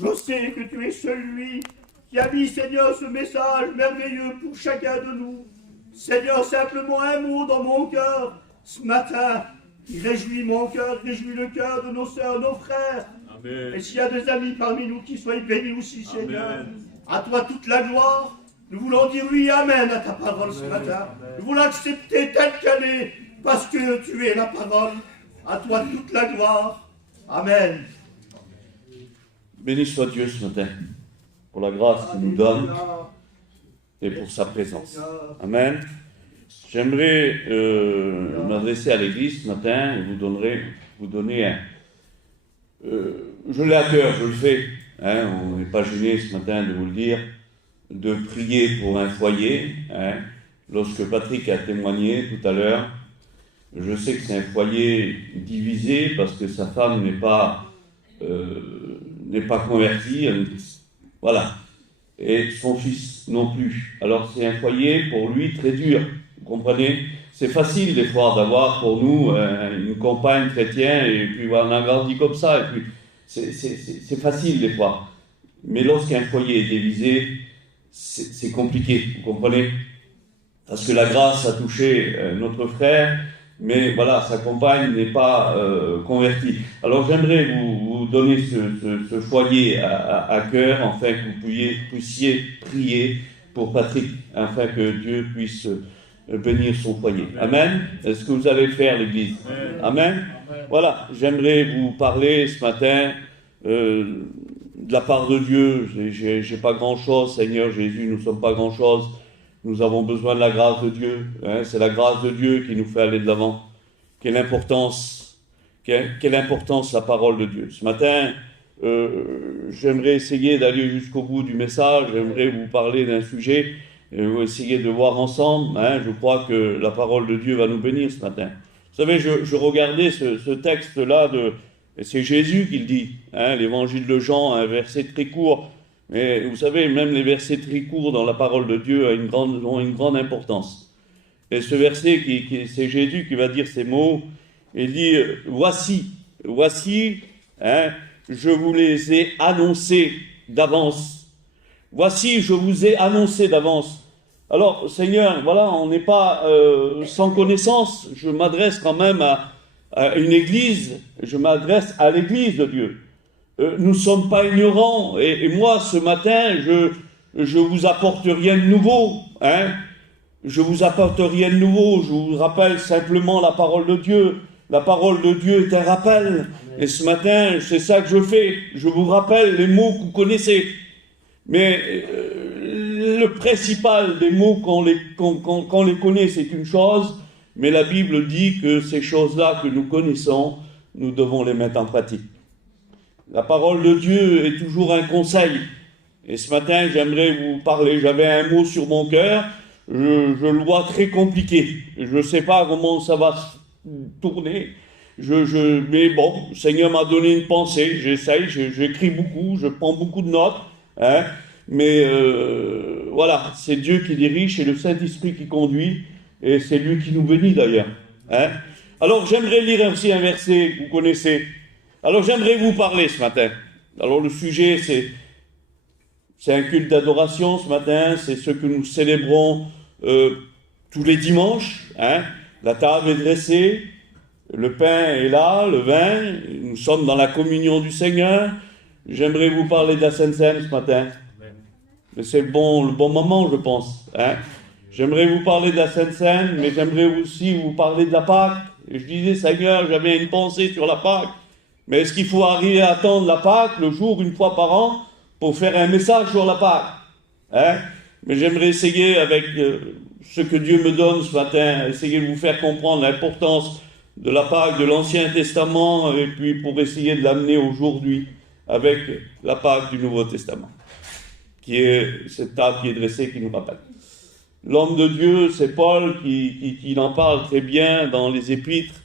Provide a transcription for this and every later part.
Je sais que tu es celui qui a mis, Seigneur, ce message merveilleux pour chacun de nous. Seigneur, simplement un mot dans mon cœur ce matin. Il réjouit mon cœur, il réjouit le cœur de nos sœurs, nos frères. Amen. Et s'il y a des amis parmi nous qui soient bénis aussi, Seigneur. Amen. À toi toute la gloire. Nous voulons dire oui, amen à ta parole ce matin. Nous voulons accepter telle qu'elle est, parce que tu es la parole. À toi toute la gloire. Amen. Béni soit Dieu ce matin, pour la grâce qu'il nous donne et pour sa présence. Amen. J'aimerais m'adresser à l'Église ce matin et vous donner un... je l'ai à cœur, je le fais. Hein, on n'est pas gêné ce matin de vous le dire, de prier pour un foyer. Hein. Lorsque Patrick a témoigné tout à l'heure, je sais que c'est un foyer divisé parce que sa femme n'est pas convertie. Voilà. Et son fils non plus. Alors c'est un foyer pour lui très dur. Vous comprenez ? C'est facile des fois d'avoir pour nous une compagne chrétienne et puis voilà, on a grandi comme ça. Et puis c'est facile des fois. Mais lorsqu'un foyer est divisé, c'est compliqué. Vous comprenez ? Parce que la grâce a touché notre frère, mais voilà, sa compagne n'est pas convertie. Alors j'aimerais vous donner ce foyer à cœur, afin que vous puissiez prier pour Patrick, afin que Dieu puisse bénir son foyer. Amen. Est-ce que vous allez le faire, l'Église ? Amen. Voilà, j'aimerais vous parler ce matin de la part de Dieu. J'ai pas grand-chose, Seigneur Jésus, nous ne sommes pas grand-chose. Nous avons besoin de la grâce de Dieu. Hein, c'est la grâce de Dieu qui nous fait aller de l'avant. Quelle importance la parole de Dieu. Ce matin, j'aimerais essayer d'aller jusqu'au bout du message. J'aimerais vous parler d'un sujet. Vous essayer de voir ensemble. Hein, je crois que la parole de Dieu va nous bénir ce matin. Vous savez, je regardais ce texte-là, et c'est Jésus qui le dit. Hein, l'évangile de Jean, un verset très court. Mais vous savez, même les versets très courts dans la parole de Dieu ont une grande importance. Et ce verset, c'est Jésus qui va dire ces mots. Il dit, voici, hein, je vous les ai annoncés d'avance. Voici, je vous ai annoncé d'avance. Alors, Seigneur, voilà, on n'est pas sans connaissance. Je m'adresse quand même à une église. Je m'adresse à l'église de Dieu. Nous ne sommes pas ignorants. Et moi, ce matin, je vous apporte rien de nouveau. Hein. Je vous apporte rien de nouveau. Je vous rappelle simplement la parole de Dieu. La parole de Dieu est un rappel. Amen. Et ce matin, c'est ça que je fais. Je vous rappelle les mots que vous connaissez. Mais le principal des mots, quand on les connaît, c'est une chose. Mais la Bible dit que ces choses-là que nous connaissons, nous devons les mettre en pratique. La parole de Dieu est toujours un conseil. Et ce matin, j'aimerais vous parler. J'avais un mot sur mon cœur. Je le vois très compliqué. Je ne sais pas comment ça va tourner. Mais bon, le Seigneur m'a donné une pensée. J'essaye, j'écris beaucoup, je prends beaucoup de notes. Hein, mais voilà, c'est Dieu qui dirige, c'est le Saint-Esprit qui conduit. Et c'est lui qui nous bénit d'ailleurs. Hein. Alors j'aimerais lire aussi un verset que vous connaissez. Alors j'aimerais vous parler ce matin. Alors le sujet c'est un culte d'adoration ce matin, c'est ce que nous célébrons tous les dimanches. Hein. La table est dressée, le pain est là, le vin, nous sommes dans la communion du Seigneur. J'aimerais vous parler de la Sainte Seine ce matin. Mais c'est le bon moment, je pense. Hein. J'aimerais vous parler de la Sainte Seine, mais j'aimerais aussi vous parler de la Pâque. Et je disais, Seigneur, j'avais une pensée sur la Pâque. Mais est-ce qu'il faut arriver à attendre la Pâque, le jour, une fois par an, pour faire un message sur la Pâque? Hein? Mais j'aimerais essayer, avec ce que Dieu me donne ce matin, essayer de vous faire comprendre l'importance de la Pâque de l'Ancien Testament, et puis pour essayer de l'amener aujourd'hui avec la Pâque du Nouveau Testament, qui est cette table qui est dressée, qui nous rappelle. L'homme de Dieu, c'est Paul qui en parle très bien dans les Épîtres.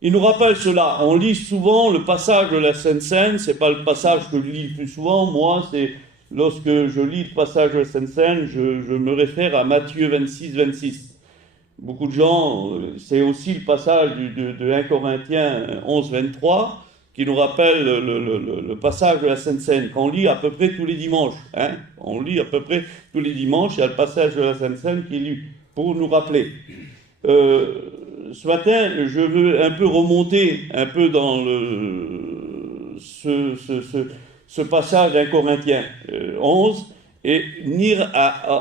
Il nous rappelle cela. On lit souvent le passage de la Sainte Seine. C'est pas le passage que je lis le plus souvent. Moi, c'est lorsque je lis le passage de la Sainte Seine, je me réfère à Matthieu 26, 26. Beaucoup de gens, c'est aussi le passage de 1 Corinthiens 11, 23, qui nous rappelle le passage de la Sainte Seine, qu'on lit à peu près tous les dimanches. Hein, on lit à peu près tous les dimanches, il y a le passage de la Sainte Seine qui est lu, pour nous rappeler. Ce matin, je veux un peu remonter un peu dans ce passage d'un Corinthiens 11 et venir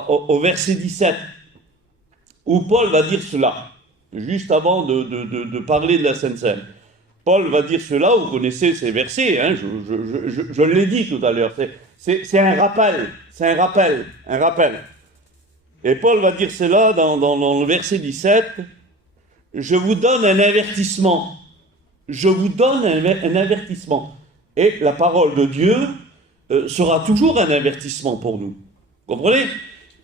au verset 17, où Paul va dire cela, juste avant de parler de la Sainte Seine. Paul va dire cela, vous connaissez ces versets, hein, je l'ai dit tout à l'heure, c'est un rappel, un rappel. Et Paul va dire cela dans le verset 17, « Je vous donne un avertissement. Je vous donne un avertissement. » Et la parole de Dieu sera toujours un avertissement pour nous. Vous comprenez ?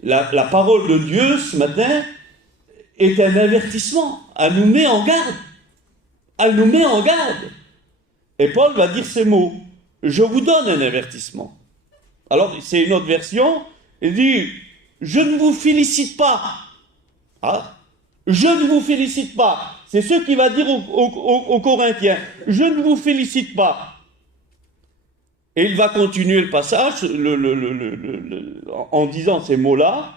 La parole de Dieu, ce matin, est un avertissement. Elle nous met en garde. Elle nous met en garde. Et Paul va dire ces mots. « Je vous donne un avertissement. » Alors, c'est une autre version. Il dit « Je ne vous félicite pas. » Ah, je ne vous félicite pas. C'est ce qu'il va dire aux Corinthiens. Je ne vous félicite pas. Et il va continuer le passage en disant ces mots-là.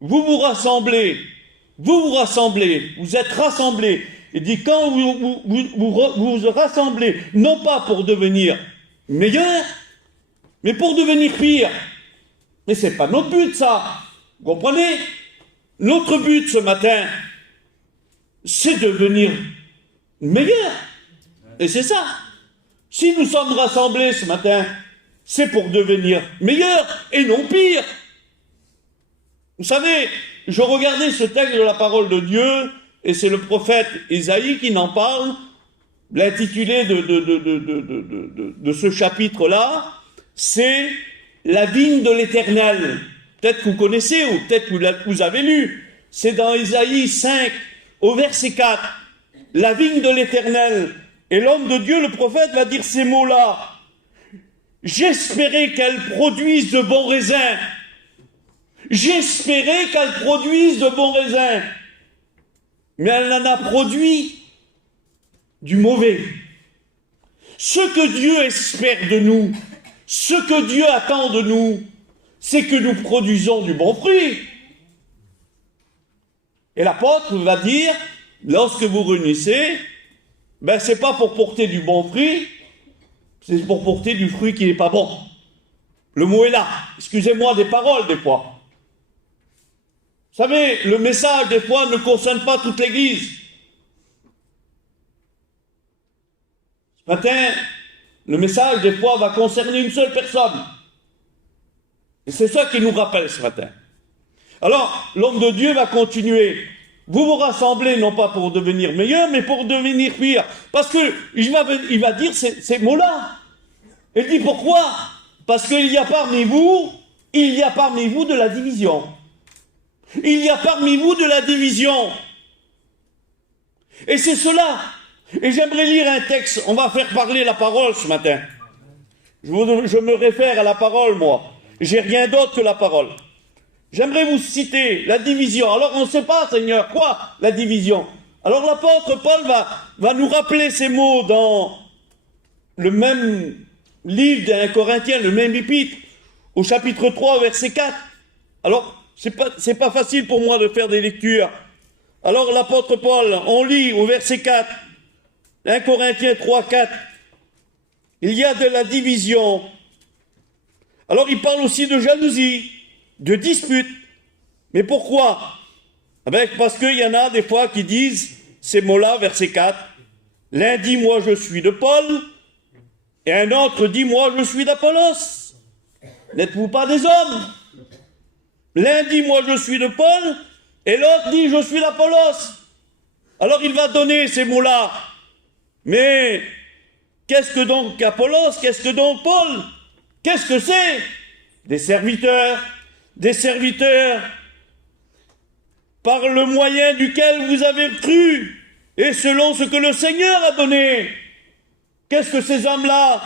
Vous vous rassemblez, vous êtes rassemblés. Il dit quand vous rassemblez, non pas pour devenir meilleur, mais pour devenir pire. Mais c'est pas notre but, ça. Vous comprenez ? Notre but ce matin, c'est de devenir meilleur. Et c'est ça. Si nous sommes rassemblés ce matin, c'est pour devenir meilleur et non pire. Vous savez, je regardais ce texte de la parole de Dieu, et c'est le prophète Ésaïe qui en parle. L'intitulé de ce chapitre-là, c'est « La vigne de l'Éternel ». Peut-être que vous connaissez, ou peut-être que vous avez lu. C'est dans Ésaïe 5, au verset 4. « La vigne de l'Éternel ». Et l'homme de Dieu, le prophète, va dire ces mots-là. « J'espérais qu'elle produise de bons raisins. J'espérais qu'elle produise de bons raisins. Mais elle en a produit du mauvais. » Ce que Dieu espère de nous, ce que Dieu attend de nous, c'est que nous produisons du bon fruit. Et l'apôtre va dire, lorsque vous réunissez, ben c'est pas pour porter du bon fruit, c'est pour porter du fruit qui n'est pas bon. Le mot est là. Excusez-moi des paroles des fois. Vous savez, le message des fois ne concerne pas toute l'Église. Ce matin, le message des fois va concerner une seule personne. Et c'est ça qui nous rappelle ce matin. Alors, l'homme de Dieu va continuer. Vous vous rassemblez non pas pour devenir meilleur, mais pour devenir pire. Parce que il va dire ces mots-là. Il dit pourquoi ? Parce qu'il y a parmi vous de la division. Il y a parmi vous de la division. Et c'est cela. Et j'aimerais lire un texte. On va faire parler la parole ce matin. Je me réfère à la parole, moi. J'ai rien d'autre que la parole. J'aimerais vous citer la division. Alors on ne sait pas, Seigneur, quoi la division? Alors l'apôtre Paul va nous rappeler ces mots dans le même livre d'un Corinthien, le même épître, au chapitre 3, verset 4. Alors, c'est pas facile pour moi de faire des lectures. Alors l'apôtre Paul, on lit au verset 4, 1 Corinthiens 3, 4. Il y a de la division. Alors il parle aussi de jalousie, de dispute. Mais pourquoi? Parce qu'il y en a des fois qui disent ces mots-là, verset 4. L'un dit, moi je suis de Paul, et un autre dit, moi je suis d'Apollos. N'êtes-vous pas des hommes? L'un dit, moi je suis de Paul, et l'autre dit, je suis d'Apollos. Alors il va donner ces mots-là. Mais qu'est-ce que donc Apollos? Qu'est-ce que donc Paul? Qu'est-ce que c'est? Des serviteurs par le moyen duquel vous avez cru, et selon ce que le Seigneur a donné. Qu'est-ce que ces hommes-là?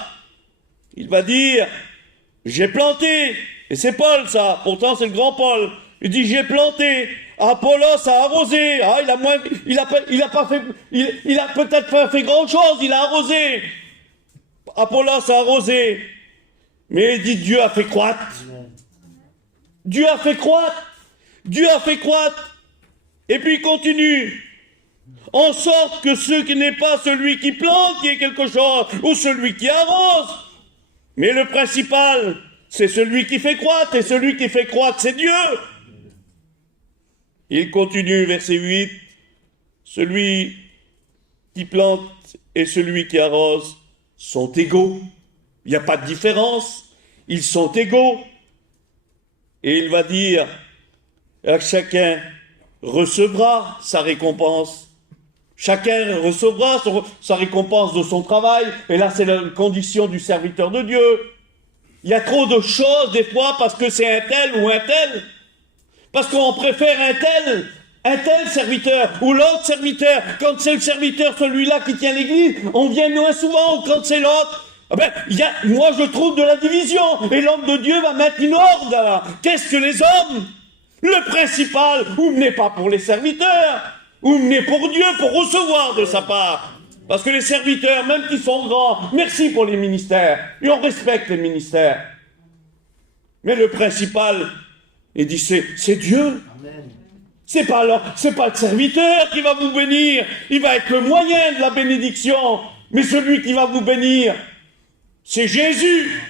Il va dire, j'ai planté, et c'est Paul ça, pourtant c'est le grand Paul. Il dit, j'ai planté, Apollos a arrosé. Ah, il a peut-être pas fait grand chose, il a arrosé. Apollos a arrosé. Mais il dit Dieu a fait croître. Dieu a fait croître. Dieu a fait croître. Et puis il continue. En sorte que ce qui n'est pas celui qui plante qui est quelque chose, ou celui qui arrose. Mais le principal, c'est celui qui fait croître, et celui qui fait croître, c'est Dieu. Il continue, verset 8. Celui qui plante et celui qui arrose sont égaux. Il n'y a pas de différence. Ils sont égaux. Et il va dire à chacun recevra sa récompense. Chacun recevra sa récompense de son travail. Et là, c'est la condition du serviteur de Dieu. Il y a trop de choses, des fois, parce que c'est un tel ou un tel. Parce qu'on préfère un tel serviteur, ou l'autre serviteur. Quand c'est le serviteur, celui-là qui tient l'église, on vient moins souvent. Quand c'est l'autre, moi je trouve de la division. Et l'homme de Dieu va mettre une ordre là. Qu'est-ce que les hommes? Le principal, vous venez pas pour les serviteurs. Vous venez pour Dieu, pour recevoir de sa part. Parce que les serviteurs, même qui sont grands, merci pour les ministères. Et on respecte les ministères. Mais le principal, il dit, c'est Dieu. C'est pas le serviteur qui va vous bénir. Il va être le moyen de la bénédiction. Mais celui qui va vous bénir, c'est Jésus.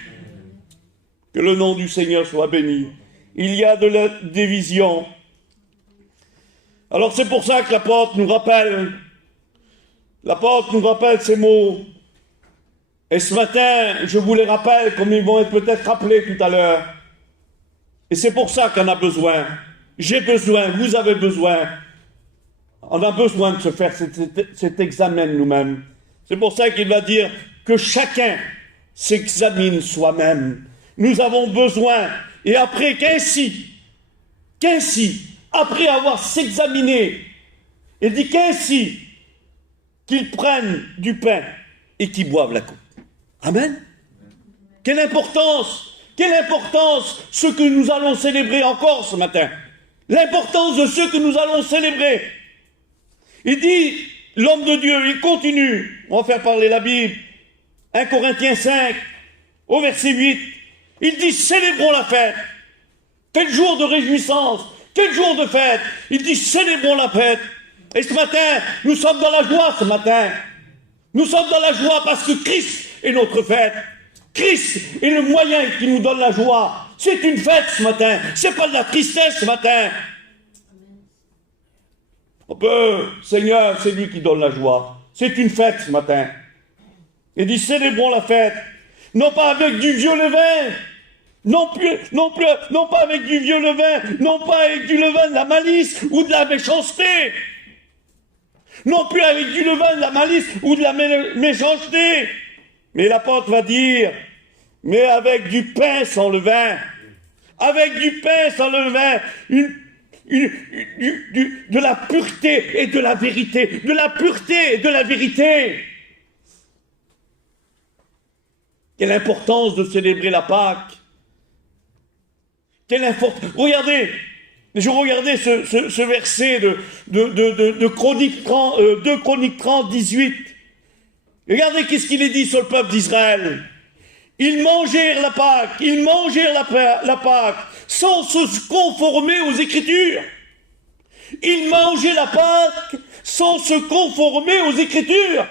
Que le nom du Seigneur soit béni. Il y a de la division. Alors c'est pour ça que l'apôtre nous rappelle ces mots. Et ce matin, je vous les rappelle comme ils vont être peut-être rappelés tout à l'heure. Et c'est pour ça qu'on a besoin. J'ai besoin, vous avez besoin. On a besoin de se faire cet examen nous-mêmes. C'est pour ça qu'il va dire que chacun s'examine soi-même. Nous avons besoin. Et après qu'ainsi, après avoir s'examiné, il dit qu'ainsi, qu'ils prennent du pain et qu'ils boivent la coupe. Amen. Quelle importance, ce que nous allons célébrer encore ce matin. L'importance de ce que nous allons célébrer. Il dit, l'homme de Dieu, il continue, on va faire parler la Bible, 1 Corinthiens 5, au verset 8, il dit, célébrons la fête. Quel jour de réjouissance, quel jour de fête. Il dit, célébrons la fête. Et ce matin, nous sommes dans la joie ce matin. Nous sommes dans la joie parce que Christ est notre fête. Christ est le moyen qui nous donne la joie. C'est une fête ce matin. C'est pas de la tristesse ce matin. Seigneur, c'est lui qui donne la joie. C'est une fête ce matin. Il dit, célébrons la fête. Non pas avec du vieux levain. Non pas avec du vieux levain. Non pas avec du levain de la malice ou de la méchanceté. Non plus avec du levain de la malice ou de la méchanceté. Mais l'apôtre va dire, mais avec du pain sans levain. Avec du pain sans levain. De la pureté et de la vérité. De la pureté et de la vérité. Quelle importance de célébrer la Pâque. Quelle importance. Regardez, je regardais ce verset de Chroniques 30, 2 Chroniques 30, 18. Regardez qu'est-ce qu'il est dit sur le peuple d'Israël. Ils mangèrent la Pâque, la Pâque, sans se conformer aux Écritures. Ils mangeaient la Pâque sans se conformer aux Écritures.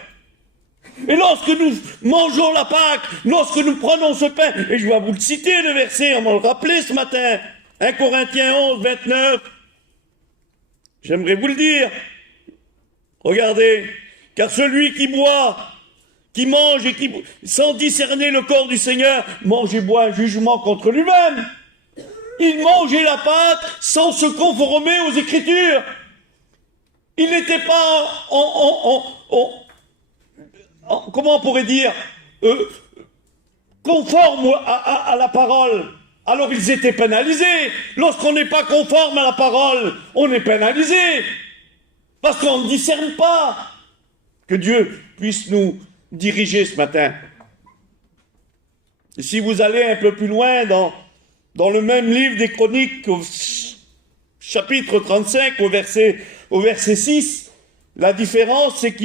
Et lorsque nous mangeons la Pâque, lorsque nous prenons ce pain, et je vais vous le citer le verset, on va le rappeler ce matin, 1 Corinthiens 11, 29, j'aimerais vous le dire. Regardez, car celui qui boit, qui mange et qui, sans discerner le corps du Seigneur, mange et boit un jugement contre lui-même. Il mangeait la Pâque sans se conformer aux Écritures. Il n'était pas comment on pourrait dire, conforme à la parole. Alors ils étaient pénalisés. Lorsqu'on n'est pas conforme à la parole, on est pénalisé. Parce qu'on ne discerne pas. Que Dieu puisse nous diriger ce matin. Et si vous allez un peu plus loin dans le même livre des Chroniques, chapitre 35, au verset 6, la différence, c'est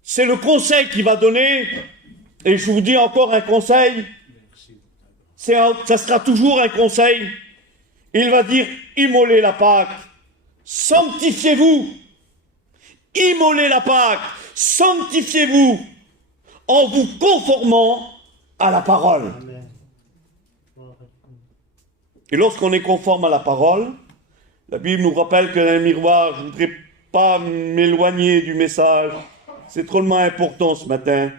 c'est le conseil qu'il va donner, et je vous dis encore un conseil, ça sera toujours un conseil. Il va dire, immolez la Pâque, sanctifiez-vous, immolez la Pâque, sanctifiez-vous, en vous conformant à la parole. Et lorsqu'on est conforme à la parole, la Bible nous rappelle que un miroir, je ne voudrais pas m'éloigner du message, c'est drôlement important ce matin.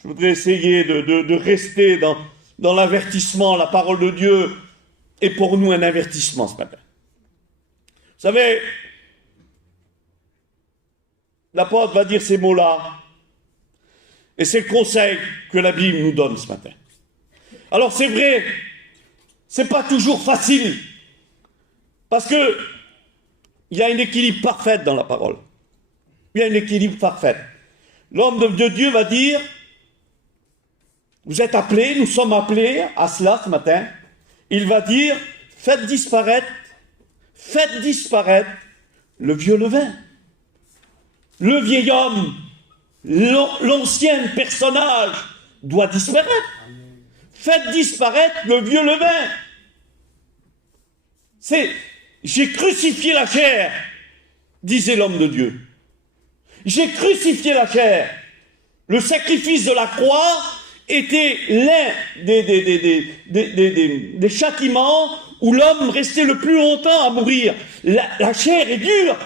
Je voudrais essayer de rester dans l'avertissement. La parole de Dieu est pour nous un avertissement ce matin. Vous savez, l'apôtre va dire ces mots-là, et c'est le conseil que la Bible nous donne ce matin. Alors c'est vrai, c'est pas toujours facile, parce que il y a un équilibre parfait dans la parole. Il y a un équilibre parfait. L'homme de Dieu va dire, vous êtes appelés, nous sommes appelés à cela ce matin. Il va dire, faites disparaître le vieux levain. Le vieil homme, l'ancien personnage doit disparaître. Faites disparaître le vieux levain. J'ai crucifié la chair, disait l'homme de Dieu. J'ai crucifié la chair. Le sacrifice de la croix était l'un des châtiments où l'homme restait le plus longtemps à mourir. La chair est dure.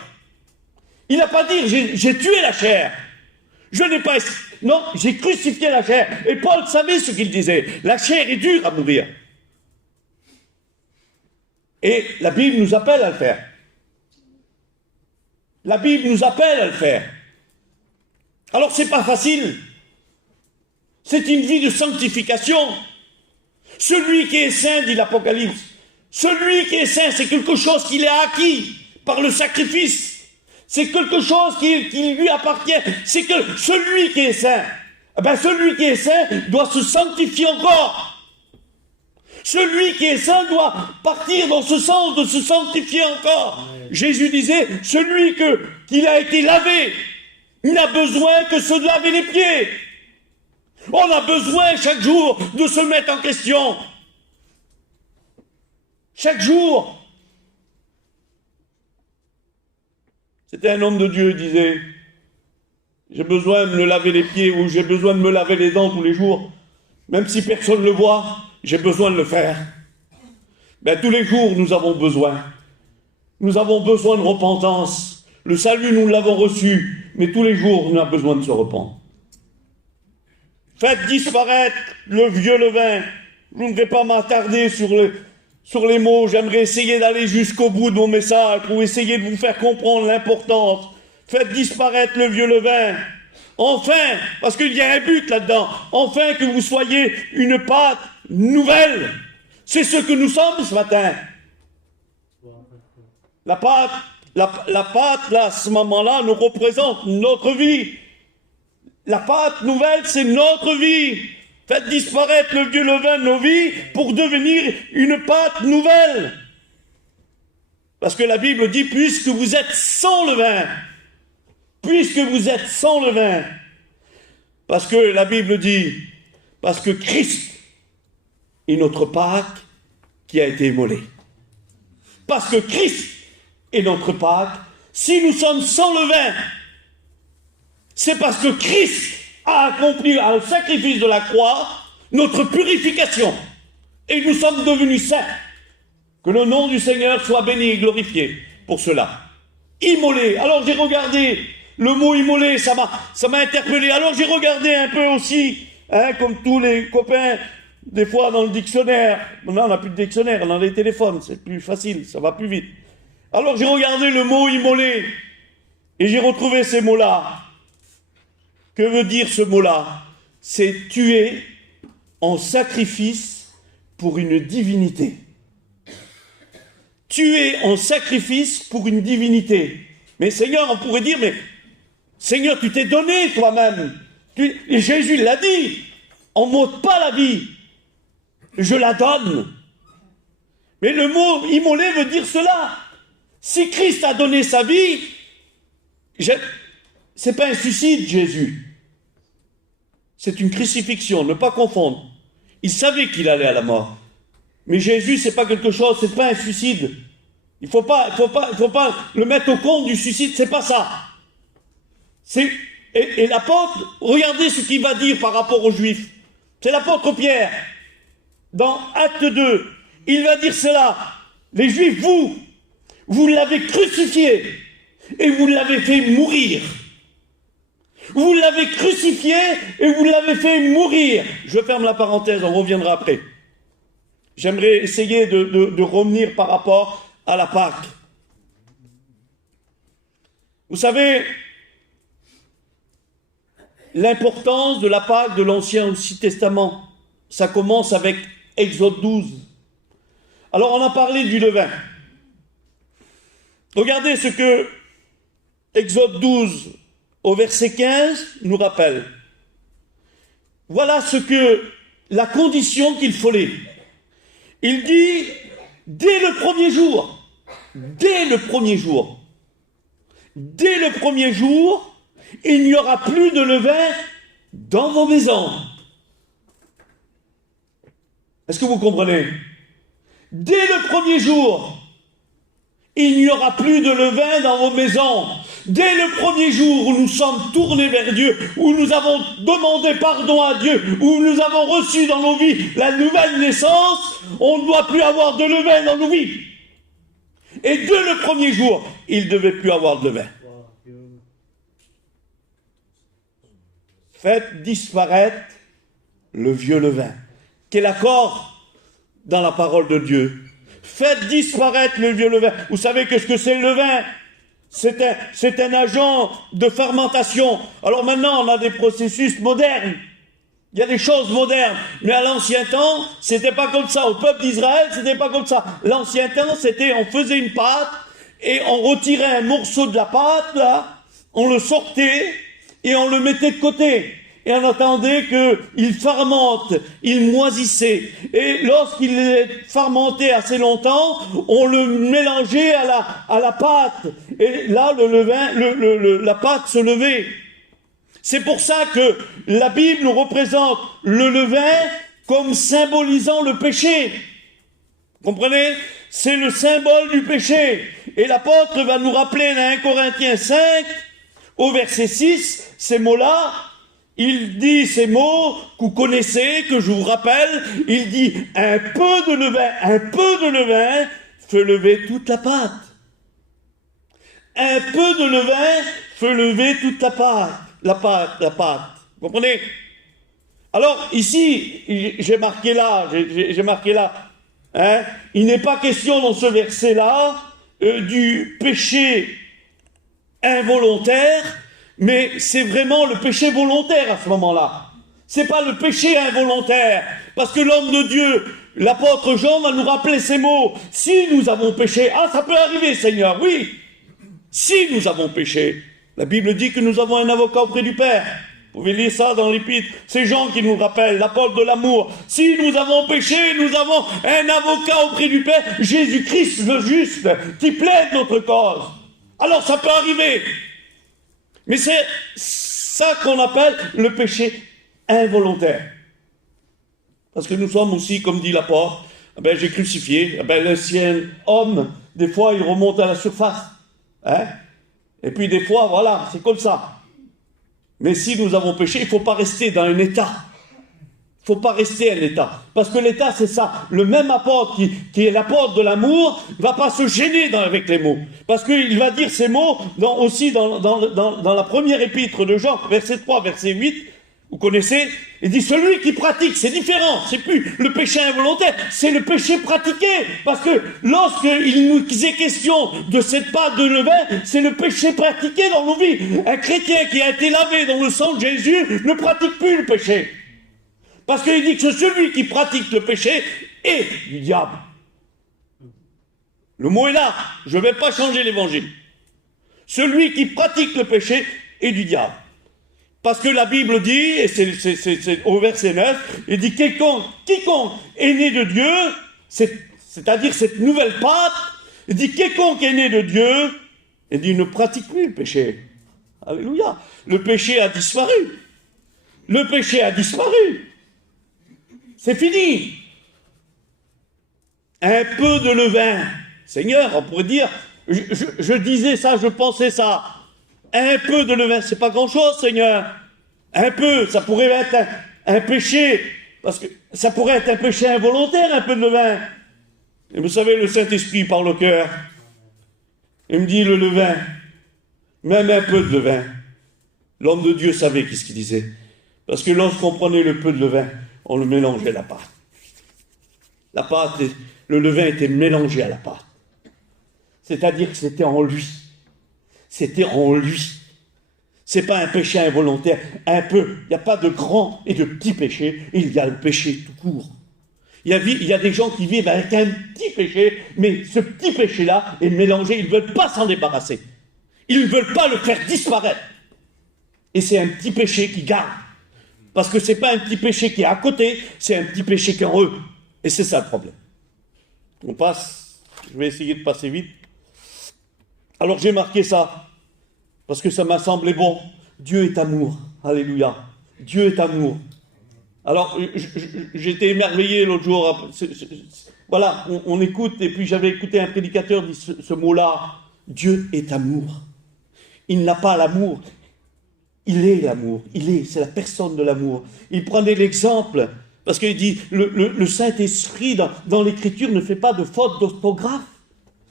Il n'a pas dit j'ai tué la chair. Je n'ai pas... Non, j'ai crucifié la chair. Et Paul savait ce qu'il disait. La chair est dure à mourir. Et la Bible nous appelle à le faire. La Bible nous appelle à le faire. Alors c'est pas facile. C'est une vie de sanctification. Celui qui est saint, dit l'Apocalypse, celui qui est saint, c'est quelque chose qu'il a acquis par le sacrifice. C'est quelque chose qui lui appartient. C'est que celui qui est saint, celui qui est saint doit se sanctifier encore. Celui qui est saint doit partir dans ce sens de se sanctifier encore. Jésus disait, celui qu'il a été lavé, il n'a besoin que se laver les pieds. On a besoin chaque jour de se mettre en question. Chaque jour. C'était un homme de Dieu, il disait, j'ai besoin de me laver les pieds ou j'ai besoin de me laver les dents tous les jours. Même si personne ne le voit, j'ai besoin de le faire. Tous les jours, nous avons besoin. Nous avons besoin de repentance. Le salut, nous l'avons reçu, mais tous les jours, on a besoin de se repentre. Faites disparaître le vieux levain. Je ne voudrais pas m'attarder sur les mots. J'aimerais essayer d'aller jusqu'au bout de mon message pour essayer de vous faire comprendre l'importance. Faites disparaître le vieux levain. Enfin, parce qu'il y a un but là-dedans, enfin que vous soyez une pâte nouvelle. C'est ce que nous sommes ce matin. La pâte, là, à ce moment-là, nous représente notre vie. La pâte nouvelle, c'est notre vie. Faites disparaître le vieux levain de nos vies pour devenir une pâte nouvelle. Parce que la Bible dit, puisque vous êtes sans levain. Puisque vous êtes sans levain. Parce que la Bible dit, parce que Christ est notre Pâque qui a été immolée. Parce que Christ est notre Pâque. Si nous sommes sans levain, c'est parce que Christ a accompli à le sacrifice de la croix notre purification. Et nous sommes devenus saints. Que le nom du Seigneur soit béni et glorifié pour cela. Immolé. Alors j'ai regardé le mot immolé, ça m'a interpellé. Alors j'ai regardé un peu aussi, comme tous les copains, des fois dans le dictionnaire. Maintenant on n'a plus de dictionnaire, on a les téléphones, c'est plus facile, ça va plus vite. Alors j'ai regardé le mot immolé et j'ai retrouvé ces mots-là. Que veut dire ce mot-là? C'est tuer en sacrifice pour une divinité. Tuer en sacrifice pour une divinité. Mais Seigneur, on pourrait dire, mais Seigneur, tu t'es donné toi-même. Et Jésus l'a dit, on m'ôte pas la vie, je la donne. Mais le mot immoler veut dire cela. Si Christ a donné sa vie, c'est pas un suicide, Jésus. C'est une crucifixion, ne pas confondre. Il savait qu'il allait à la mort. Mais Jésus, c'est pas quelque chose, c'est pas un suicide. Il faut pas le mettre au compte du suicide, c'est pas ça. Et l'apôtre, regardez ce qu'il va dire par rapport aux Juifs. C'est l'apôtre Pierre. Dans Acte 2, il va dire cela. Les Juifs, vous l'avez crucifié et vous l'avez fait mourir. Vous l'avez crucifié et vous l'avez fait mourir. Je ferme la parenthèse, on reviendra après. J'aimerais essayer de revenir par rapport à la Pâque. Vous savez, l'importance de la Pâque de l'Ancien aussi Testament, ça commence avec Exode 12. Alors on a parlé du levain. Regardez ce que Exode 12 au verset 15 nous rappelle. Voilà la condition qu'il fallait. Il dit, dès le premier jour, il n'y aura plus de levain dans vos maisons. Est-ce que vous comprenez? Dès le premier jour, il n'y aura plus de levain dans vos maisons. Dès le premier jour où nous sommes tournés vers Dieu, où nous avons demandé pardon à Dieu, où nous avons reçu dans nos vies la nouvelle naissance, on ne doit plus avoir de levain dans nos vies. Et dès le premier jour, il ne devait plus avoir de levain. Faites disparaître le vieux levain. Quel accord dans la parole de Dieu. Faites disparaître le vieux levain. Vous savez ce que c'est le levain? C'est un agent de fermentation. Alors maintenant, on a des processus modernes. Il y a des choses modernes. Mais à l'ancien temps, c'était pas comme ça. Au peuple d'Israël, c'était pas comme ça. L'ancien temps, on faisait une pâte et on retirait un morceau de la pâte, là, on le sortait et on le mettait de côté. Et on attendait qu'il fermente, il moisissait. Et lorsqu'il est fermenté assez longtemps, on le mélangeait à la pâte. Et là, le levain, la pâte se levait. C'est pour ça que la Bible nous représente le levain comme symbolisant le péché. Vous comprenez? C'est le symbole du péché. Et l'apôtre va nous rappeler dans 1 Corinthiens 5, au verset 6, ces mots-là. Il dit ces mots que vous connaissez, que je vous rappelle. Il dit un peu de levain fait lever toute la pâte. Un peu de levain fait lever toute la pâte. La pâte. Vous comprenez? Alors ici, j'ai marqué là. Hein? Il n'est pas question dans ce verset-là du péché involontaire. Mais c'est vraiment le péché volontaire à ce moment-là. C'est pas le péché involontaire. Parce que l'homme de Dieu, l'apôtre Jean va nous rappeler ces mots. Si nous avons péché, ça peut arriver, Seigneur, oui. Si nous avons péché, la Bible dit que nous avons un avocat auprès du Père. Vous pouvez lire ça dans l'Épître. C'est Jean qui nous rappelle, l'apôtre de l'amour. Si nous avons péché, nous avons un avocat auprès du Père, Jésus-Christ le juste, qui plaide notre cause. Alors ça peut arriver. Mais c'est ça qu'on appelle le péché involontaire. Parce que nous sommes aussi, comme dit l'apôtre, j'ai crucifié, l'ancien homme, des fois il remonte à la surface. Hein? Et puis des fois, voilà, c'est comme ça. Mais si nous avons péché, il ne faut pas rester dans un état. Il ne faut pas rester un état. Parce que l'état, c'est ça. Le même apôtre qui est l'apôtre de l'amour ne va pas se gêner avec les mots. Parce qu'il va dire ces mots aussi dans la première épître de Jean, verset 3, verset 8. Vous connaissez? Il dit celui qui pratique, c'est différent. C'est plus le péché involontaire, c'est le péché pratiqué. Parce que lorsqu'il nous est question de cette pâte de levain, c'est le péché pratiqué dans nos vies. Un chrétien qui a été lavé dans le sang de Jésus ne pratique plus le péché. Parce qu'il dit que celui qui pratique le péché est du diable. Le mot est là. Je ne vais pas changer l'évangile. Celui qui pratique le péché est du diable. Parce que la Bible dit, et c'est au verset 9, il dit quiconque est né de Dieu, c'est-à-dire cette nouvelle pâte, il dit quiconque est né de Dieu, il dit ne pratique plus le péché. Alléluia. Le péché a disparu. Le péché a disparu. C'est fini. Un peu de levain. Seigneur, on pourrait dire, je disais ça, je pensais ça. Un peu de levain, c'est pas grand-chose, Seigneur. Un peu, ça pourrait être un péché, parce que ça pourrait être un péché involontaire, un peu de levain. Et vous savez, le Saint-Esprit parle au cœur. Il me dit, le levain, même un peu de levain. L'homme de Dieu savait qu'est-ce qu'il disait. Parce que lorsqu'on prenait le peu de levain, on le mélangeait à la pâte. La pâte, le levain était mélangé à la pâte. C'est-à-dire que c'était en lui. C'était en lui. C'est pas un péché involontaire, un peu. Il n'y a pas de grand et de petit péché, il y a le péché tout court. Il y a des gens qui vivent avec un petit péché, mais ce petit péché-là est mélangé, ils ne veulent pas s'en débarrasser. Ils ne veulent pas le faire disparaître. Et c'est un petit péché qui garde. Parce que ce n'est pas un petit péché qui est à côté, c'est un petit péché qui est en eux. Et c'est ça le problème. On passe, je vais essayer de passer vite. Alors j'ai marqué ça, parce que ça m'a semblé bon. Dieu est amour. Alléluia. Dieu est amour. Alors, j'étais émerveillé l'autre jour. Voilà, on écoute, et puis j'avais écouté un prédicateur dire ce mot-là. Dieu est amour. Il n'a pas l'amour. Il est l'amour. C'est la personne de l'amour. Il prenait l'exemple, parce qu'il dit, le Saint-Esprit dans l'Écriture ne fait pas de faute d'orthographe.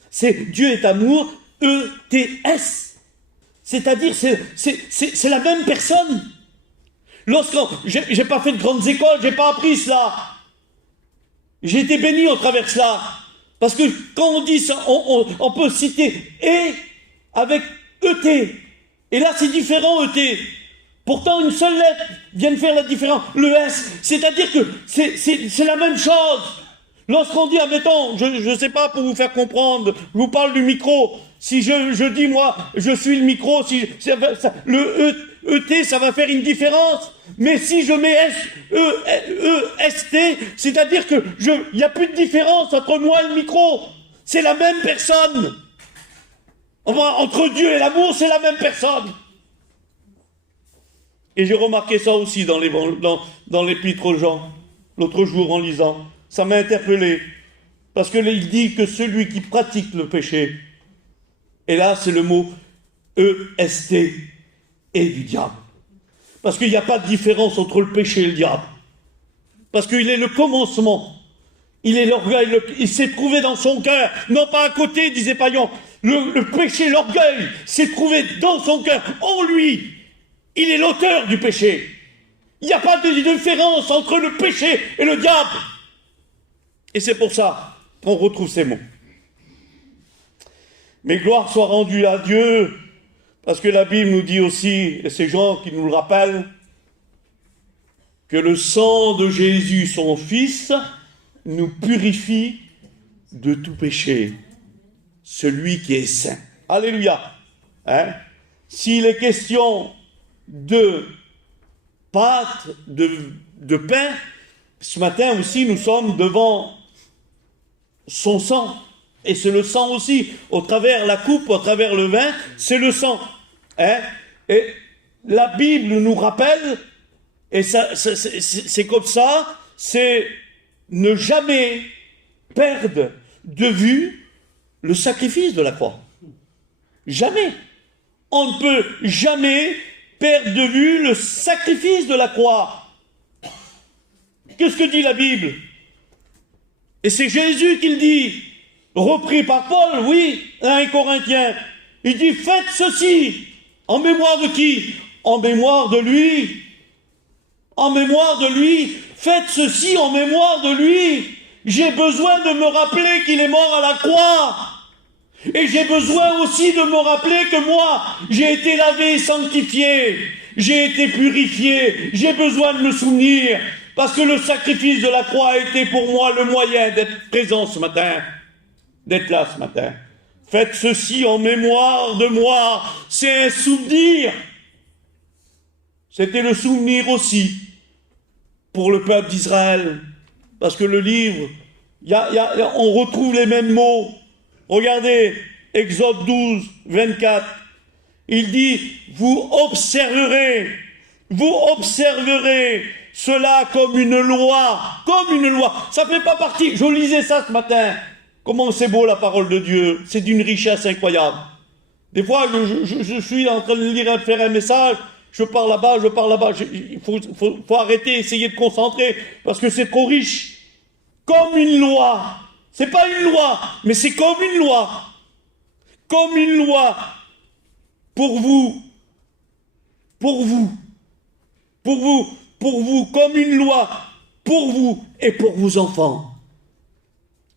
C'est Dieu est amour, E-T-S. C'est-à-dire, c'est la même personne. J'ai pas fait de grandes écoles, j'ai pas appris cela. J'ai été béni au travers de cela. Parce que quand on dit ça, on peut citer et avec ET. Et là, c'est différent, ET. Pourtant, une seule lettre vient de faire la différence. Le S, c'est-à-dire que c'est la même chose. Lorsqu'on dit, admettons, je ne sais pas pour vous faire comprendre, je vous parle du micro. Si je dis, moi, je suis le micro, le ET, ça va faire une différence. Mais si je mets S-T, c'est-à-dire que il n'y a plus de différence entre moi et le micro. C'est la même personne. Entre Dieu et l'amour, c'est la même personne. Et j'ai remarqué ça aussi dans l'épître aux Jean, l'autre jour en lisant. Ça m'a interpellé. Parce qu'il dit que celui qui pratique le péché, et là c'est le mot E-S-T, est du diable. Parce qu'il n'y a pas de différence entre le péché et le diable. Parce qu'il est le commencement. Il est l'orgueil, il s'est trouvé dans son cœur, non pas à côté, disait Paillon. Le péché, l'orgueil, s'est trouvé dans son cœur, en lui. Il est l'auteur du péché. Il n'y a pas de différence entre le péché et le diable. Et c'est pour ça qu'on retrouve ces mots. Mais gloire soit rendue à Dieu, parce que la Bible nous dit aussi, et c'est Jean qui nous le rappelle, que le sang de Jésus, son Fils, nous purifie de tout péché. Celui qui est saint. Alléluia. S'il est question de pâte, de pain, ce matin aussi nous sommes devant son sang. Et c'est le sang aussi, au travers la coupe, au travers le vin, c'est le sang. Et la Bible nous rappelle, et ça, c'est comme ça, c'est ne jamais perdre de vue le sacrifice de la croix. Jamais. On ne peut jamais perdre de vue le sacrifice de la croix. Qu'est-ce que dit la Bible? Et c'est Jésus qui le dit, repris par Paul, oui, 1 Corinthiens. Il dit, faites ceci, en mémoire de qui? En mémoire de lui. En mémoire de lui. Faites ceci en mémoire de lui. J'ai besoin de me rappeler qu'il est mort à la croix. Et j'ai besoin aussi de me rappeler que moi, j'ai été lavé et sanctifié. J'ai été purifié. J'ai besoin de me souvenir. Parce que le sacrifice de la croix a été pour moi le moyen d'être présent ce matin. D'être là ce matin. Faites ceci en mémoire de moi. C'est un souvenir. C'était le souvenir aussi pour le peuple d'Israël. Parce que le livre On retrouve les mêmes mots. Regardez, Exode 12, 24. Il dit, vous observerez cela comme une loi. Ça fait pas partie. Je lisais ça ce matin. Comment c'est beau la parole de Dieu. C'est d'une richesse incroyable. Des fois, je suis en train de faire un message. Je pars là-bas. Il faut arrêter, essayer de concentrer. Parce que c'est trop riche. Comme une loi. C'est pas une loi, mais c'est comme une loi. Comme une loi. Pour vous, comme une loi, pour vous et pour vos enfants.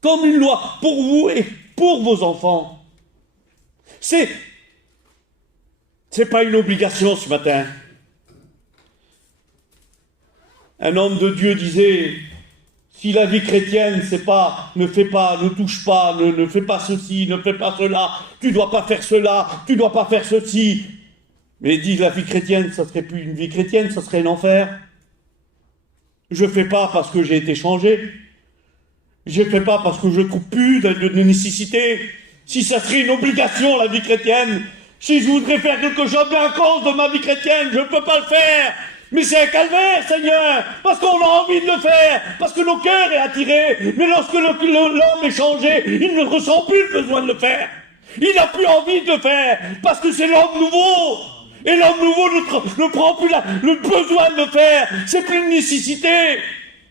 Comme une loi pour vous et pour vos enfants. C'est pas une obligation ce matin. Un homme de Dieu disait, si la vie chrétienne, c'est pas, ne fais pas, ne touche pas, ne fais pas ceci, ne fais pas cela, tu dois pas faire cela, tu dois pas faire ceci. Mais il dit, la vie chrétienne, ça serait plus une vie chrétienne, ça serait un enfer. Je fais pas parce que j'ai été changé. Je fais pas parce que je trouve plus de nécessité. Si ça serait une obligation, la vie chrétienne, si je voudrais faire quelque chose à cause de ma vie chrétienne, je ne peux pas le faire. Mais c'est un calvaire, Seigneur, parce qu'on a envie de le faire, parce que nos cœurs est attiré. Mais lorsque l'homme est changé, il ne ressent plus le besoin de le faire. Il n'a plus envie de le faire, parce que c'est l'homme nouveau. Et l'homme nouveau ne prend plus le besoin de le faire. C'est plus une nécessité.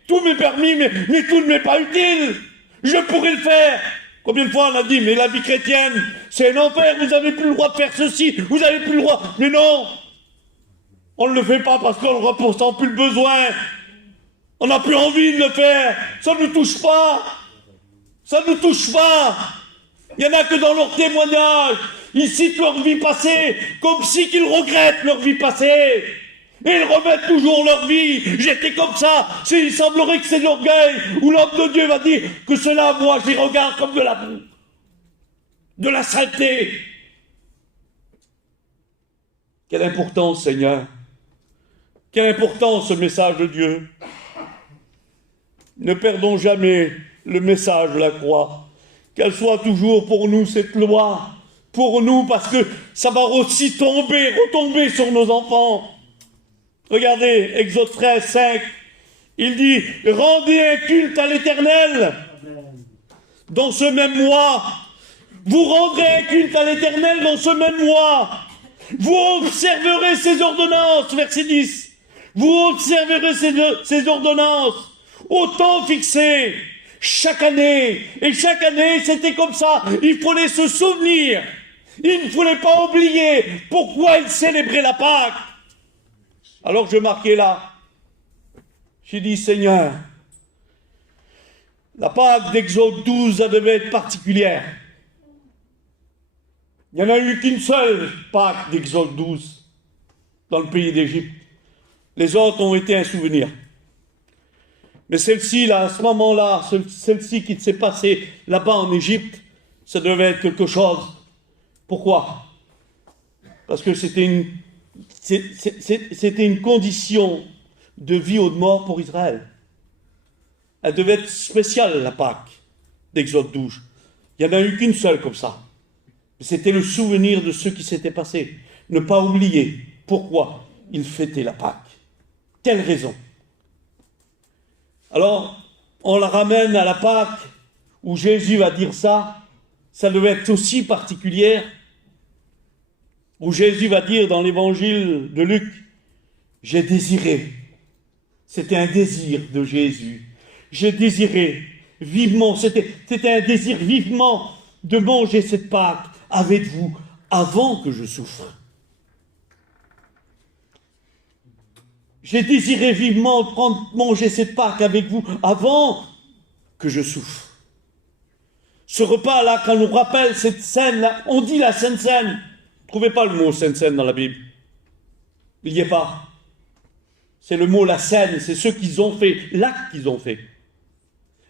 Tout m'est permis, mais tout ne m'est pas utile. Je pourrais le faire. Combien de fois on a dit, mais la vie chrétienne, c'est un enfer, vous n'avez plus le droit de faire ceci, vous n'avez plus le droit. Mais non, on ne le fait pas parce qu'on ne ressent plus le besoin. On n'a plus envie de le faire. Ça ne nous touche pas. Ça ne nous touche pas. Il y en a que dans leur témoignage, ils citent leur vie passée, comme si qu'ils regrettent leur vie passée. Et ils remettent toujours leur vie. J'étais comme ça. Il semblerait que c'est de l'orgueil. Où l'homme de Dieu va dire que cela, moi, je les regarde comme de la boue. De la saleté. Quelle importance, Seigneur. Quelle importance, ce message de Dieu. Ne perdons jamais le message de la croix. Qu'elle soit toujours pour nous cette loi. Pour nous, parce que ça va aussi retomber sur nos enfants. Regardez, Exode 13, 5, il dit, rendez un culte à l'Éternel dans ce même mois. Vous rendrez un culte à l'Éternel dans ce même mois. Vous observerez ses ordonnances, verset 10. Vous observerez ses ordonnances au temps fixé, chaque année. Et chaque année, c'était comme ça. Il fallait se souvenir. Il ne fallait pas oublier pourquoi il célébrait la Pâque. Alors je marquais là, j'ai dit, Seigneur, la Pâque d'Exode 12, ça devait être particulière. Il n'y en a eu qu'une seule Pâque d'Exode 12 dans le pays d'Égypte. Les autres ont été un souvenir. Mais celle-ci, là, à ce moment-là, celle-ci qui s'est passée là-bas en Égypte, ça devait être quelque chose. Pourquoi? Parce que c'était une condition de vie ou de mort pour Israël. Elle devait être spéciale, la Pâque d'Exode 12. Il n'y en a eu qu'une seule comme ça. C'était le souvenir de ce qui s'était passé. Ne pas oublier pourquoi ils fêtaient la Pâque. Quelle raison? Alors, on la ramène à la Pâque, où Jésus va dire ça. Ça devait être aussi particulière, où Jésus va dire dans l'évangile de Luc, j'ai désiré, c'était un désir de Jésus, j'ai désiré vivement, c'était un désir vivement de manger cette Pâque avec vous avant que je souffre. J'ai désiré vivement manger cette Pâque avec vous avant que je souffre. Ce repas-là, quand on nous rappelle cette scène-là, on dit la Sainte Seine. Vous ne trouvez pas le mot Sainte Seine dans la Bible. Il n'y est pas. C'est le mot la scène, c'est ce qu'ils ont fait, l'acte qu'ils ont fait.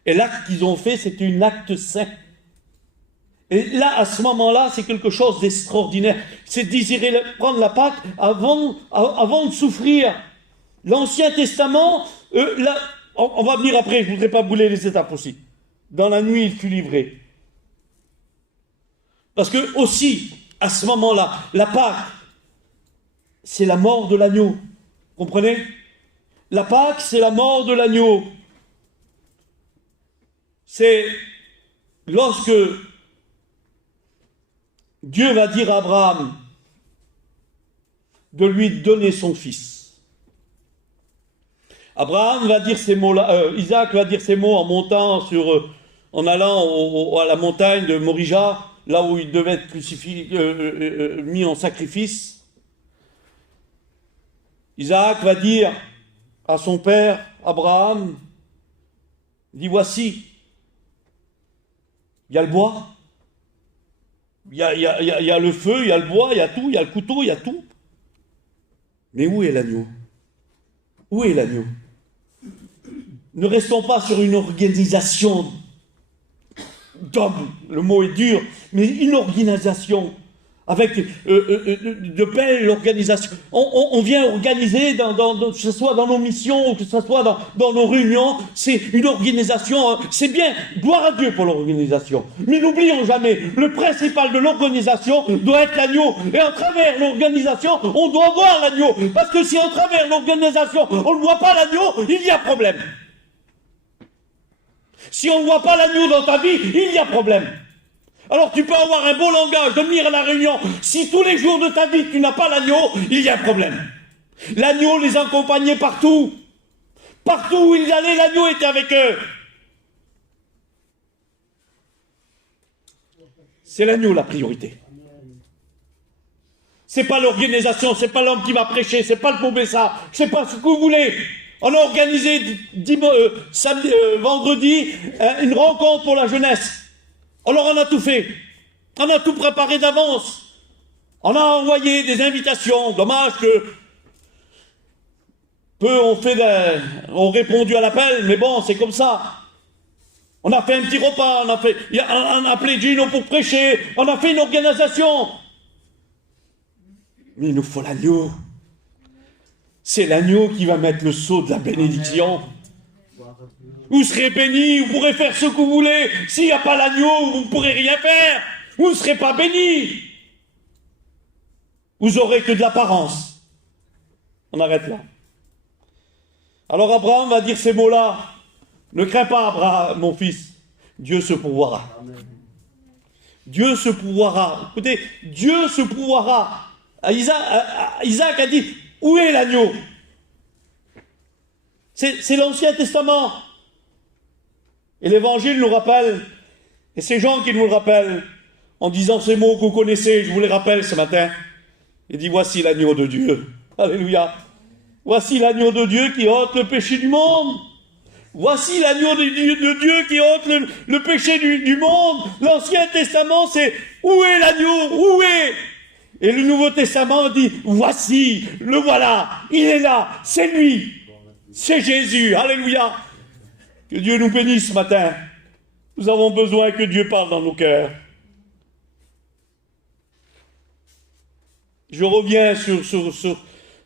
Et l'acte qu'ils ont fait, c'était un acte saint. Et là, à ce moment-là, c'est quelque chose d'extraordinaire. C'est désirer prendre la Pâque avant de souffrir. L'Ancien Testament, là, on va venir après, je ne voudrais pas bouler les étapes aussi. dans la nuit il fut livré. Parce que aussi, à ce moment-là, la Pâque, c'est la mort de l'agneau. Comprenez? La Pâque, c'est la mort de l'agneau. C'est lorsque Dieu va dire à Abraham de lui donner son fils. Abraham va dire ces mots-là, Isaac va dire ces mots en montant en allant à la montagne de Morija, là où il devait être crucifié, mis en sacrifice. Isaac va dire à son père, Abraham, il dit, voici, il y a le bois, il y a le feu, il y a le bois, il y a tout, il y a le couteau, il y a tout. Mais où est l'agneau? Où est l'agneau? Ne restons pas sur une organisation d'hommes, le mot est dur, mais une organisation avec de belles organisations. On vient organiser, que ce soit dans nos missions ou que ce soit dans nos réunions, c'est une organisation, c'est bien, gloire à Dieu pour l'organisation. Mais n'oublions jamais, le principal de l'organisation doit être l'agneau. Et à travers l'organisation, on doit voir l'agneau. Parce que si à travers l'organisation, on ne voit pas l'agneau, il y a problème. Si on ne voit pas l'agneau dans ta vie, il y a problème. Alors tu peux avoir un beau langage de venir à la réunion. Si tous les jours de ta vie tu n'as pas l'agneau, il y a un problème. L'agneau les accompagnait partout. Partout où ils allaient, l'agneau était avec eux. C'est l'agneau la priorité. C'est pas l'organisation, c'est pas l'homme qui va prêcher, c'est pas le Pobessa, c'est pas ce que vous voulez. On a organisé vendredi une rencontre pour la jeunesse. Alors on a tout fait. On a tout préparé d'avance. On a envoyé des invitations. Dommage que peu ont répondu à l'appel, mais bon, c'est comme ça. On a fait un petit repas, on a appelé Gino pour prêcher, on a fait une organisation. Mais il nous faut l'agneau. C'est l'agneau qui va mettre le sceau de la bénédiction. Vous serez bénis, vous pourrez faire ce que vous voulez. S'il n'y a pas l'agneau, vous ne pourrez rien faire. Vous ne serez pas bénis. Vous aurez que de l'apparence. On arrête là. Alors Abraham va dire ces mots-là. Ne crains pas, Abraham, mon fils. Dieu se pourvoira. Dieu se pourvoira. Écoutez, Dieu se pourvoira. Isaac a dit, où est l'agneau? C'est l'Ancien Testament. Et l'Évangile nous rappelle, et c'est Jean qui nous le rappelle, en disant ces mots que vous connaissez, je vous les rappelle ce matin. Il dit, voici l'agneau de Dieu. Alléluia. Voici l'agneau de Dieu qui ôte le péché du monde. Voici l'agneau de Dieu qui ôte le péché du monde. L'Ancien Testament, c'est, où est l'agneau? Où est? Et le Nouveau Testament dit, voici, le voilà, il est là, c'est lui, c'est Jésus, alléluia. Que Dieu nous bénisse ce matin. Nous avons besoin que Dieu parle dans nos cœurs. Je reviens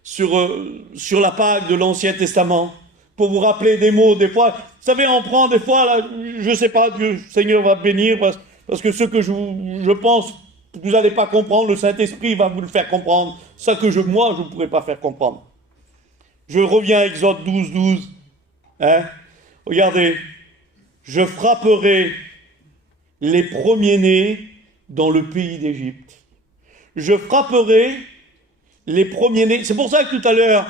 sur la Pâque de l'Ancien Testament, pour vous rappeler des mots, des fois, vous savez, on prend des fois, là, je ne sais pas, Dieu, le Seigneur va bénir, parce que ce que je pense, vous n'allez pas comprendre, le Saint-Esprit va vous le faire comprendre. Ça que moi, je ne pourrais pas faire comprendre. Je reviens à Exode 12, 12. Regardez. Je frapperai les premiers-nés dans le pays d'Égypte. Je frapperai les premiers-nés. C'est pour ça que tout à l'heure,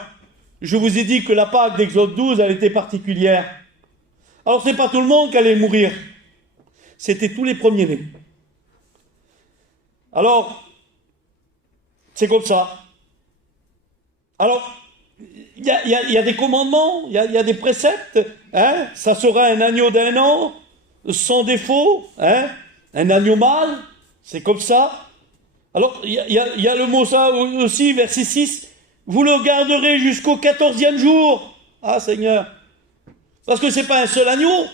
je vous ai dit que la Pâque d'Exode 12, elle était particulière. Alors, ce n'est pas tout le monde qui allait mourir. C'était tous les premiers-nés. Alors, c'est comme ça. Alors, il y a des commandements, il y a des préceptes. Ça sera un agneau d'1 an, sans défaut. Un agneau mâle, c'est comme ça. Alors, il y a le mot ça aussi, verset 6. Vous le garderez jusqu'au 14e jour. Ah, Seigneur. Parce que ce n'est pas un seul agneau.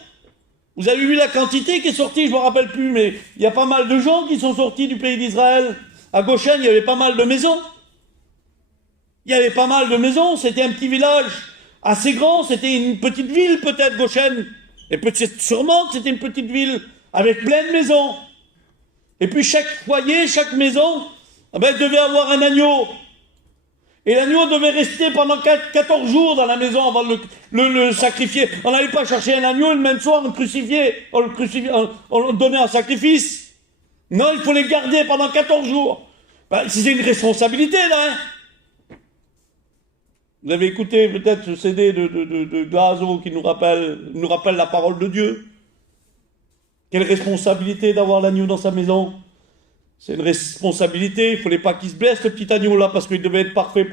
Vous avez vu la quantité qui est sortie, je ne me rappelle plus, mais il y a pas mal de gens qui sont sortis du pays d'Israël. À Goshen, il y avait pas mal de maisons. Il y avait pas mal de maisons, c'était un petit village assez grand, c'était une petite ville peut-être, Goshen. Et peut-être sûrement que c'était une petite ville avec plein de maisons. Et puis chaque foyer, chaque maison, devait avoir un agneau. Et l'agneau devait rester pendant 14 jours dans la maison avant de le sacrifier. On n'allait pas chercher un agneau et le même soir on le crucifiait, on le donnait en sacrifice. Non, il faut les garder pendant 14 jours. C'est une responsabilité là. Hein. Vous avez écouté peut-être ce CD de Glazo qui nous rappelle la parole de Dieu. Quelle responsabilité d'avoir l'agneau dans sa maison. C'est une responsabilité, il ne fallait pas qu'il se blesse, le petit agneau-là, parce qu'il devait être parfait,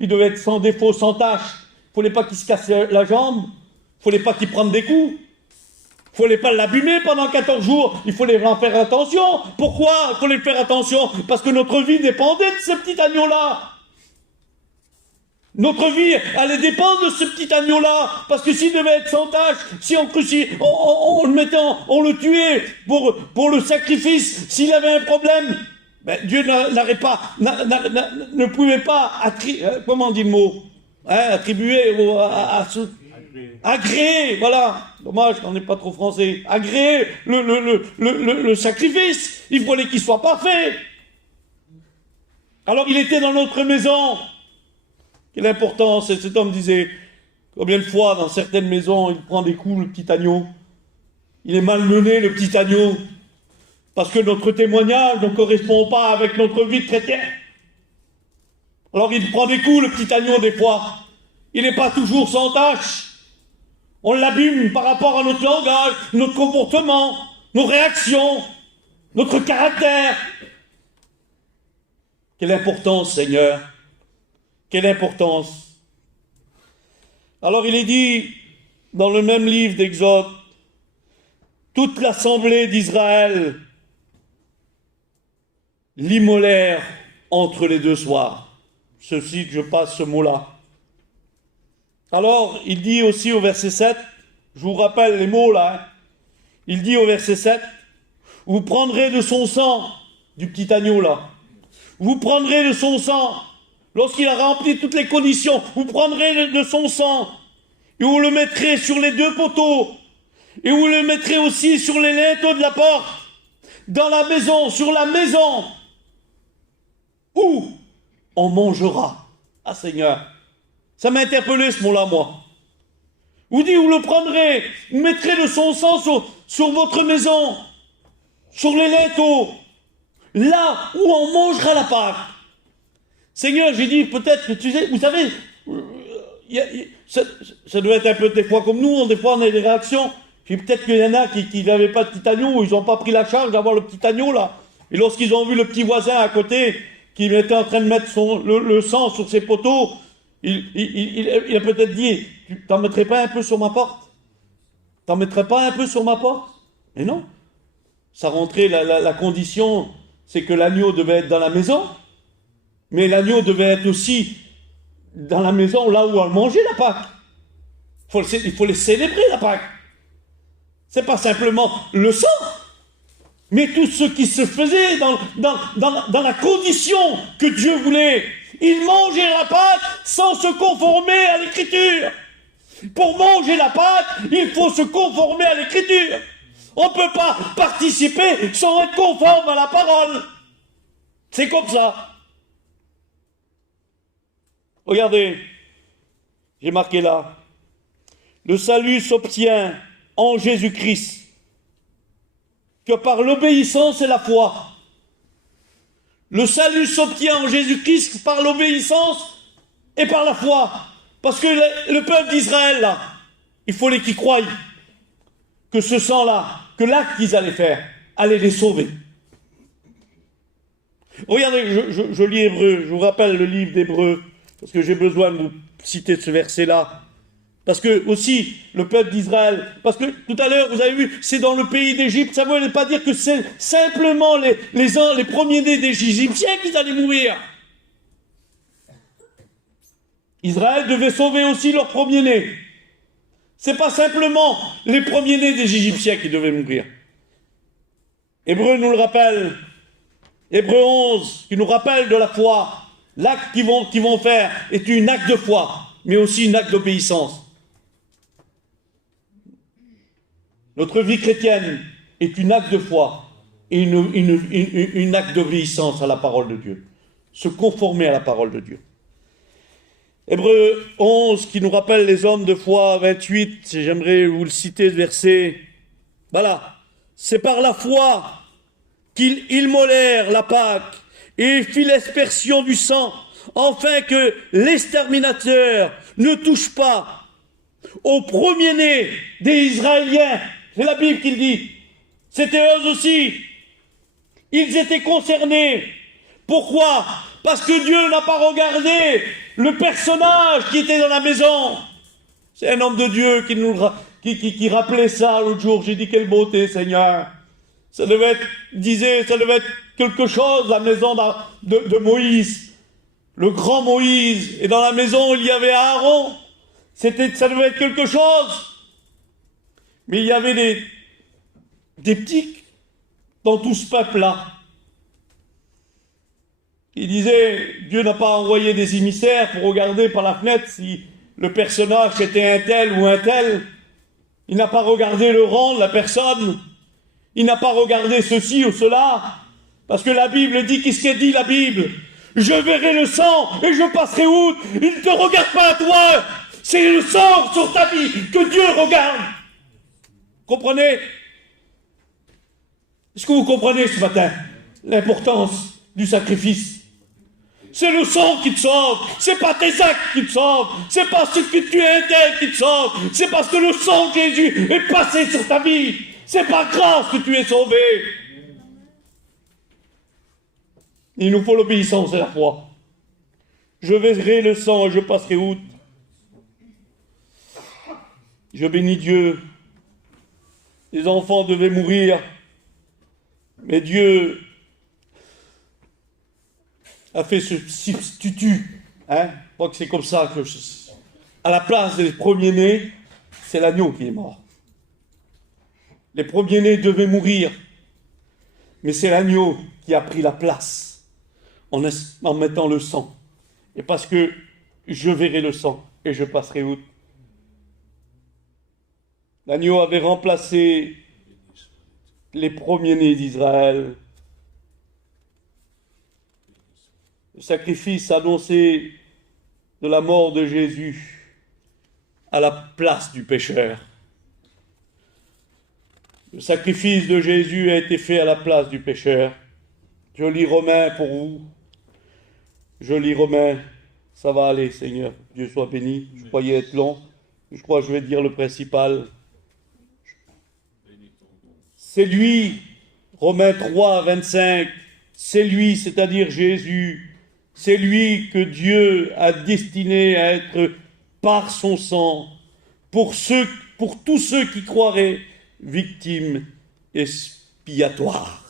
il devait être sans défaut, sans tâche. Il ne fallait pas qu'il se casse la jambe, il ne fallait pas qu'il prenne des coups. Il ne fallait pas l'abîmer pendant 14 jours, il fallait en faire attention. Pourquoi il fallait faire attention? Parce que notre vie dépendait de ce petit agneau-là. Notre vie allait dépendre de ce petit agneau-là, parce que s'il devait être sans tâche, si on le mettait, on le tuait pour le sacrifice, s'il avait un problème, Dieu ne pouvait pas comment on dit le mot, attribuer agréer, voilà, dommage qu'on n'est pas trop français, agréer le sacrifice, il fallait qu'il soit parfait. Alors il était dans notre maison. Quelle importance, et cet homme disait, combien de fois dans certaines maisons il prend des coups, le petit agneau. Il est malmené, le petit agneau, parce que notre témoignage ne correspond pas avec notre vie de chrétien. Alors il prend des coups, le petit agneau, des fois. Il n'est pas toujours sans tâche. On l'abîme par rapport à notre langage, notre comportement, nos réactions, notre caractère. Quelle importance, Seigneur! Quelle importance! Alors il est dit dans le même livre d'Exode, toute l'assemblée d'Israël l'immolèrent entre les deux soirs. Ceci, je passe ce mot-là. Alors il dit aussi au verset 7, je vous rappelle les mots là, hein. Il dit au verset 7, vous prendrez de son sang, du petit agneau là, vous prendrez de son sang. Lorsqu'il a rempli toutes les conditions, vous prendrez de son sang et vous le mettrez sur les deux poteaux et vous le mettrez aussi sur les linteaux de la porte, dans la maison, sur la maison où on mangera. Ah Seigneur, ça m'a interpellé ce mot-là, moi. Vous dites, vous le prendrez, vous mettrez de son sang sur votre maison, sur les linteaux, là où on mangera la Pâque. Seigneur, j'ai dit, peut-être que tu sais, vous savez, ça doit être un peu des fois comme nous, des fois on a des réactions. Puis peut-être qu'il y en a qui n'avaient pas de petit agneau, ils n'ont pas pris la charge d'avoir le petit agneau là. Et lorsqu'ils ont vu le petit voisin à côté, qui était en train de mettre le sang sur ses poteaux, il a peut-être dit, tu t'en mettrais pas un peu sur ma porte? T'en mettrais pas un peu sur ma porte? Mais non. Ça rentrait, la condition, c'est que l'agneau devait être dans la maison. Mais l'agneau devait être aussi dans la maison, là où on mangeait la Pâque. Il faut les célébrer, la Pâque. C'est pas simplement le sang, mais tout ce qui se faisait dans la condition que Dieu voulait. Il mangeait la Pâque sans se conformer à l'Écriture. Pour manger la Pâque, il faut se conformer à l'Écriture. On ne peut pas participer sans être conforme à la parole. C'est comme ça. Regardez, j'ai marqué là, le salut s'obtient en Jésus-Christ que par l'obéissance et la foi. Le salut s'obtient en Jésus-Christ par l'obéissance et par la foi. Parce que le peuple d'Israël, là, il fallait qu'ils croient que ce sang-là, que l'acte qu'ils allaient faire, allait les sauver. Regardez, je lis Hébreux, je vous rappelle le livre d'Hébreux, parce que j'ai besoin de vous citer ce verset-là. Parce que aussi, le peuple d'Israël, parce que tout à l'heure, vous avez vu, c'est dans le pays d'Égypte, ça ne veut pas dire que c'est simplement les premiers-nés des Égyptiens qui allaient mourir. Israël devait sauver aussi leurs premiers-nés. C'est pas simplement les premiers-nés des Égyptiens qui devaient mourir. Hébreux nous le rappelle. Hébreux 11, qui nous rappelle de la foi. L'acte qu'ils vont faire est un acte de foi, mais aussi un acte d'obéissance. Notre vie chrétienne est une acte de foi et une acte d'obéissance à la parole de Dieu. Se conformer à la parole de Dieu. Hébreux 11, qui nous rappelle les hommes de foi, 28, j'aimerais vous le citer, ce verset. Voilà, c'est par la foi qu'ils immolèrent la Pâque et fit l'aspersion du sang, afin que l'exterminateur ne touche pas au premier-né des Israéliens. C'est la Bible qui le dit. C'était eux aussi. Ils étaient concernés. Pourquoi? Parce que Dieu n'a pas regardé le personnage qui était dans la maison. C'est un homme de Dieu qui rappelait ça l'autre jour. J'ai dit, quelle beauté, Seigneur. Ça devait être quelque chose, la maison de Moïse. Le grand Moïse. Et dans la maison, il y avait Aaron. Ça devait être quelque chose. Mais il y avait des petits dans tout ce peuple-là. Il disait, Dieu n'a pas envoyé des émissaires pour regarder par la fenêtre si le personnage était un tel ou un tel. Il n'a pas regardé le rang de la personne. Il n'a pas regardé ceci ou cela. Parce que la Bible dit, qu'est-ce qu'elle dit la Bible? Je verrai le sang et je passerai outre. Il ne te regarde pas à toi. C'est le sang sur ta vie que Dieu regarde. Comprenez? Est-ce que vous comprenez ce matin l'importance du sacrifice? C'est le sang qui te sauve, c'est pas tes actes qui te sauvent, c'est pas ce que tu es tel qui te sauve, c'est parce que le sang de Jésus est passé sur ta vie, c'est par grâce que tu es sauvé. Il nous faut l'obéissance et la foi. Je verrai le sang et je passerai outre. Je bénis Dieu. Les enfants devaient mourir, mais Dieu a fait ce substitut. Je crois que c'est comme ça que, à la place des premiers-nés, c'est l'agneau qui est mort. Les premiers-nés devaient mourir, mais c'est l'agneau qui a pris la place en mettant le sang. Et parce que je verrai le sang et je passerai outre. L'agneau avait remplacé les premiers-nés d'Israël. Le sacrifice annoncé de la mort de Jésus à la place du pécheur. Le sacrifice de Jésus a été fait à la place du pécheur. Je lis Romains pour vous. Je lis Romains. Ça va aller, Seigneur. Dieu soit béni. Je croyais être long. Je crois que je vais dire le principal. C'est lui, Romains 3, 25, c'est lui, c'est-à-dire Jésus, c'est lui que Dieu a destiné à être par son sang, pour tous ceux qui croiraient, victime expiatoire.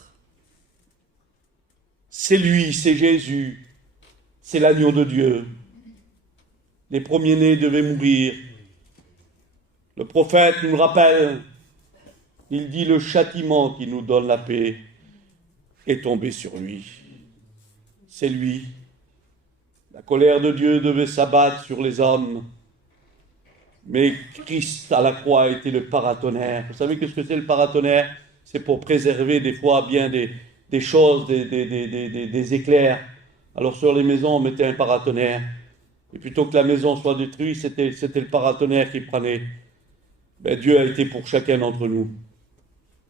C'est lui, c'est Jésus, c'est l'agneau de Dieu. Les premiers-nés devaient mourir. Le prophète nous rappelle, il dit, le châtiment qui nous donne la paix est tombé sur lui. C'est lui. La colère de Dieu devait s'abattre sur les hommes. Mais Christ à la croix était le paratonnerre. Vous savez ce que c'est le paratonnerre? C'est pour préserver des fois bien des choses, des éclairs. Alors sur les maisons, on mettait un paratonnerre. Et plutôt que la maison soit détruite, c'était le paratonnerre qui prenait. Dieu a été pour chacun d'entre nous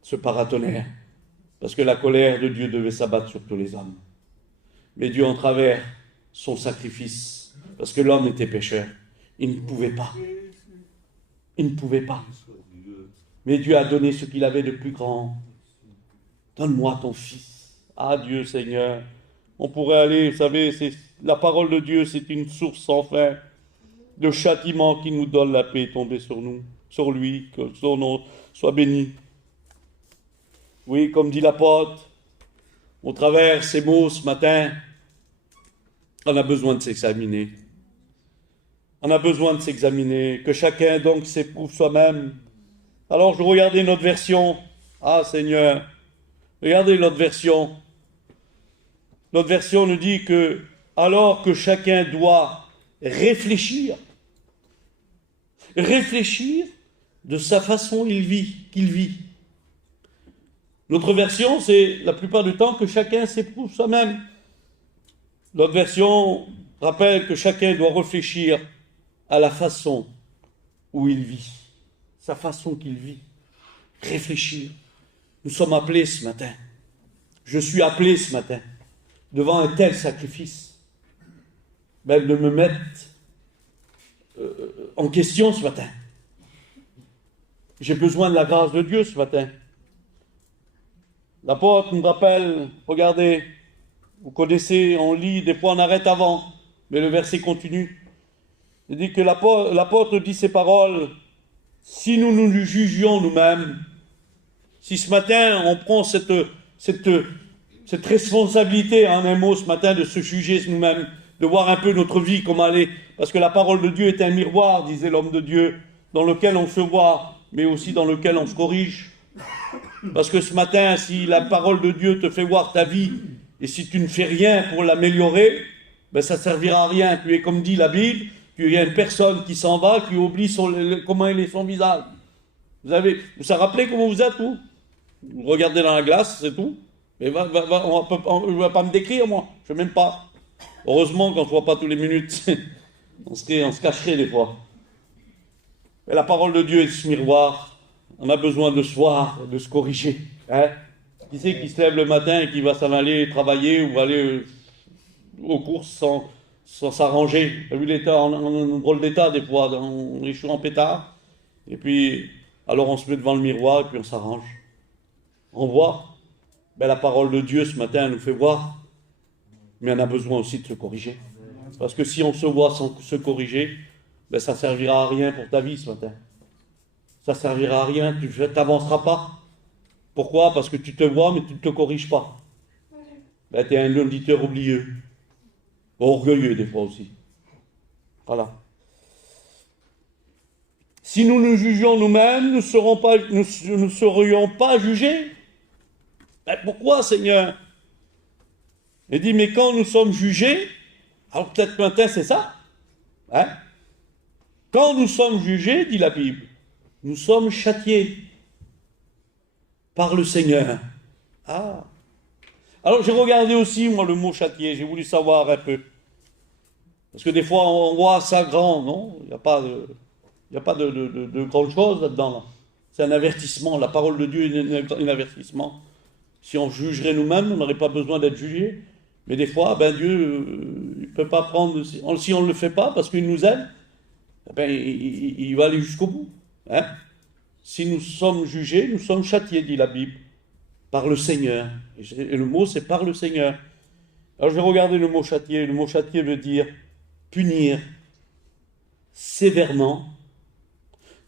ce paratonnerre, parce que la colère de Dieu devait s'abattre sur tous les hommes. Mais Dieu, en travers son sacrifice, parce que l'homme était pécheur, il ne pouvait pas. Il ne pouvait pas. Mais Dieu a donné ce qu'il avait de plus grand. Donne-moi ton fils. Ah Dieu Seigneur, on pourrait aller, vous savez, la parole de Dieu, c'est une source sans fin de châtiment qui nous donne la paix tombée sur nous, sur lui, que son nom soit béni. Oui, comme dit l'apôtre, au travers ces mots ce matin, on a besoin de s'examiner. On a besoin de s'examiner, que chacun donc s'éprouve soi-même. Alors je regardais notre version. Ah Seigneur, regardez notre version. Notre version nous dit que, alors que chacun doit réfléchir de sa façon qu'il vit. Notre version, c'est la plupart du temps que chacun s'éprouve soi-même. Notre version rappelle que chacun doit réfléchir à la façon où il vit, sa façon qu'il vit. Réfléchir. Nous sommes appelés ce matin. Je suis appelé ce matin devant un tel sacrifice, même de me mettre en question ce matin. J'ai besoin de la grâce de Dieu ce matin. L'apôtre nous rappelle, regardez, vous connaissez, on lit, des fois on arrête avant, mais le verset continue. Il dit que l'apôtre dit ces paroles, si nous nous jugions nous-mêmes, si ce matin on prend cette responsabilité, en un mot ce matin, de se juger nous-mêmes, de voir un peu notre vie, comment elle est, parce que la parole de Dieu est un miroir, disait l'homme de Dieu, dans lequel on se voit, mais aussi dans lequel on se corrige. Parce que ce matin, si la parole de Dieu te fait voir ta vie, et si tu ne fais rien pour l'améliorer, ben ça ne servira à rien. Tu es, comme dit la Bible, tu es une personne qui s'en va, qui oublie comment il est son visage. Vous vous rappelez comment vous êtes, vous? Vous regardez dans la glace, c'est tout. Mais on ne va pas me décrire, moi. Je ne sais même pas. Heureusement qu'on ne se voit pas tous les minutes. on se cacherait des fois. Mais la parole de Dieu est ce miroir. On a besoin de se voir, de se corriger. Hein? Qui c'est qui se lève le matin et qui va s'en aller travailler ou aller aux courses sans s'arranger? Vous avez vu l'état, en drôle d'état des fois, on est chaud en pétard. Et puis, alors on se met devant le miroir et puis on s'arrange. On voit. Ben, la parole de Dieu ce matin elle nous fait voir. Mais on a besoin aussi de se corriger. Parce que si on se voit sans se corriger, ben, ça ne servira à rien pour ta vie ce matin. Ça ne servira à rien, tu n'avanceras pas. Pourquoi? Parce que tu te vois, mais tu ne te corriges pas. Ben, tu es un auditeur oublieux. Orgueilleux des fois aussi. Voilà. Si nous nous jugions nous-mêmes, nous ne serions pas jugés. Ben, pourquoi, Seigneur? Il dit, mais quand nous sommes jugés, alors peut-être que matin c'est ça. Hein? Quand nous sommes jugés, dit la Bible, nous sommes châtiés par le Seigneur. Ah. Alors j'ai regardé aussi, moi, le mot châtier, j'ai voulu savoir un peu. Parce que des fois, on voit ça grand, non? Il n'y a pas de grande chose là-dedans. Là. C'est un avertissement. La parole de Dieu est un avertissement. Si on jugerait nous-mêmes, on n'aurait pas besoin d'être jugé. Mais des fois, ben Dieu, il ne peut pas prendre... Si on ne le fait pas parce qu'il nous aime, ben, il va aller jusqu'au bout. Hein? Si nous sommes jugés, nous sommes châtiés, dit la Bible, par le Seigneur. Et le mot, c'est par le Seigneur. Alors je vais regarder le mot châtier. Le mot châtier veut dire punir sévèrement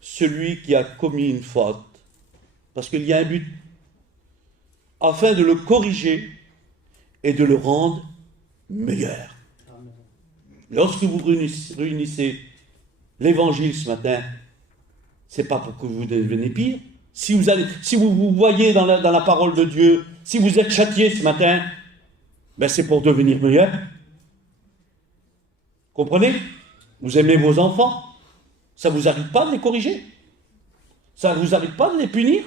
celui qui a commis une faute. Parce qu'il y a un but. Afin de le corriger et de le rendre meilleur. Lorsque vous réunissez l'évangile ce matin, c'est pas pour que vous deveniez pire. Si vous voyez dans la parole de Dieu, si vous êtes châtié ce matin, ben c'est pour devenir meilleur. Comprenez? Vous aimez vos enfants. Ça ne vous arrive pas de les corriger. Ça ne vous arrive pas de les punir.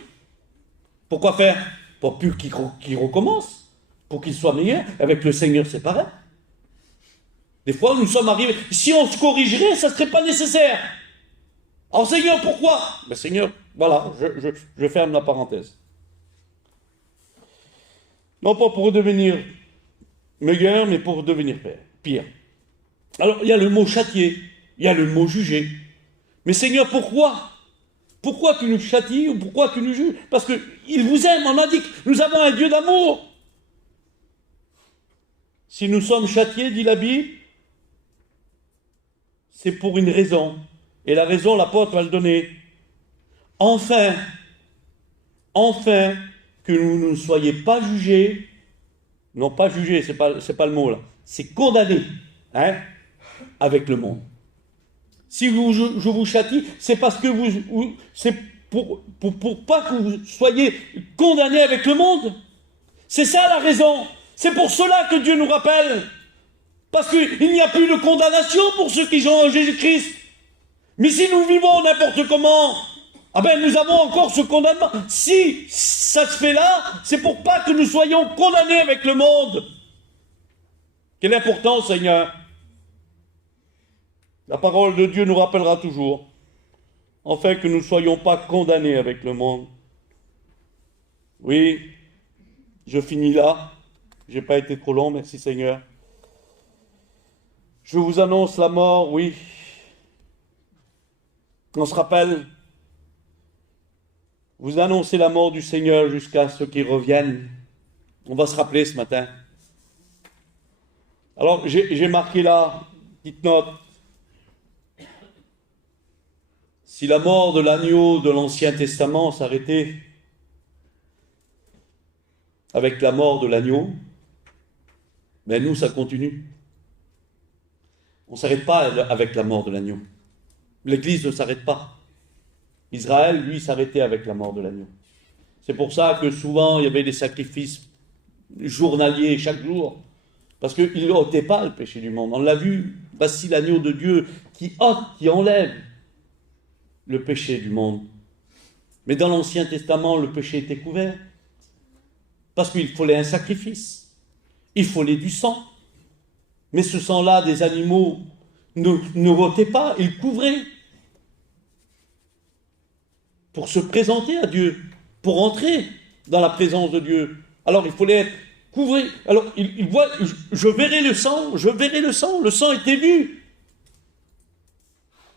Pourquoi faire? Pour plus qu'ils recommencent. Pour qu'ils soient meilleurs. Avec le Seigneur, c'est pareil. Des fois, nous sommes arrivés. Si on se corrigerait, ça ne serait pas nécessaire. Alors, Seigneur, pourquoi? Ben, Seigneur, voilà, je ferme la parenthèse. Non pas pour devenir meilleur, mais pour devenir pire. Alors, il y a le mot châtier, il y a le mot juger. Mais Seigneur, pourquoi? Pourquoi tu nous châties ou pourquoi tu nous juges? Parce qu'il vous aime, on a dit que nous avons un Dieu d'amour. Si nous sommes châtiés, dit la Bible, c'est pour une raison. Et la raison, l'apôtre va le donner. Enfin, que nous ne soyons pas jugés, non pas jugés, c'est pas le mot là, c'est condamnés, hein, avec le monde. Si je vous châtie, c'est parce que c'est pour pas que vous soyez condamnés avec le monde. C'est ça la raison. C'est pour cela que Dieu nous rappelle. Parce qu'il n'y a plus de condamnation pour ceux qui sont en Jésus-Christ. Mais si nous vivons n'importe comment, Ah ben nous avons encore ce condamnement. Si ça se fait là, c'est pour pas que nous soyons condamnés avec le monde. Quelle importance, Seigneur. La parole de Dieu nous rappellera toujours, afin que nous ne soyons pas condamnés avec le monde. Oui, je finis là. Je n'ai pas été trop long, merci Seigneur. Je vous annonce la mort, oui. On se rappelle, vous annoncez la mort du Seigneur jusqu'à ce qu'il revienne. On va se rappeler ce matin. Alors, j'ai marqué là, petite note. Si la mort de l'agneau de l'Ancien Testament s'arrêtait avec la mort de l'agneau, mais nous, ça continue. On ne s'arrête pas avec la mort de l'agneau. L'Église ne s'arrête pas. Israël, lui, s'arrêtait avec la mort de l'agneau. C'est pour ça que souvent, il y avait des sacrifices journaliers chaque jour, parce qu'il n'ôtait pas le péché du monde. On l'a vu, voici l'agneau de Dieu qui ôte, qui enlève le péché du monde. Mais dans l'Ancien Testament, le péché était couvert, parce qu'il fallait un sacrifice, il fallait du sang. Mais ce sang-là des animaux ne ôtait pas, il couvrait. Pour se présenter à Dieu, pour entrer dans la présence de Dieu. Alors il fallait être couvré. Alors il voit, je verrai le sang, le sang était vu.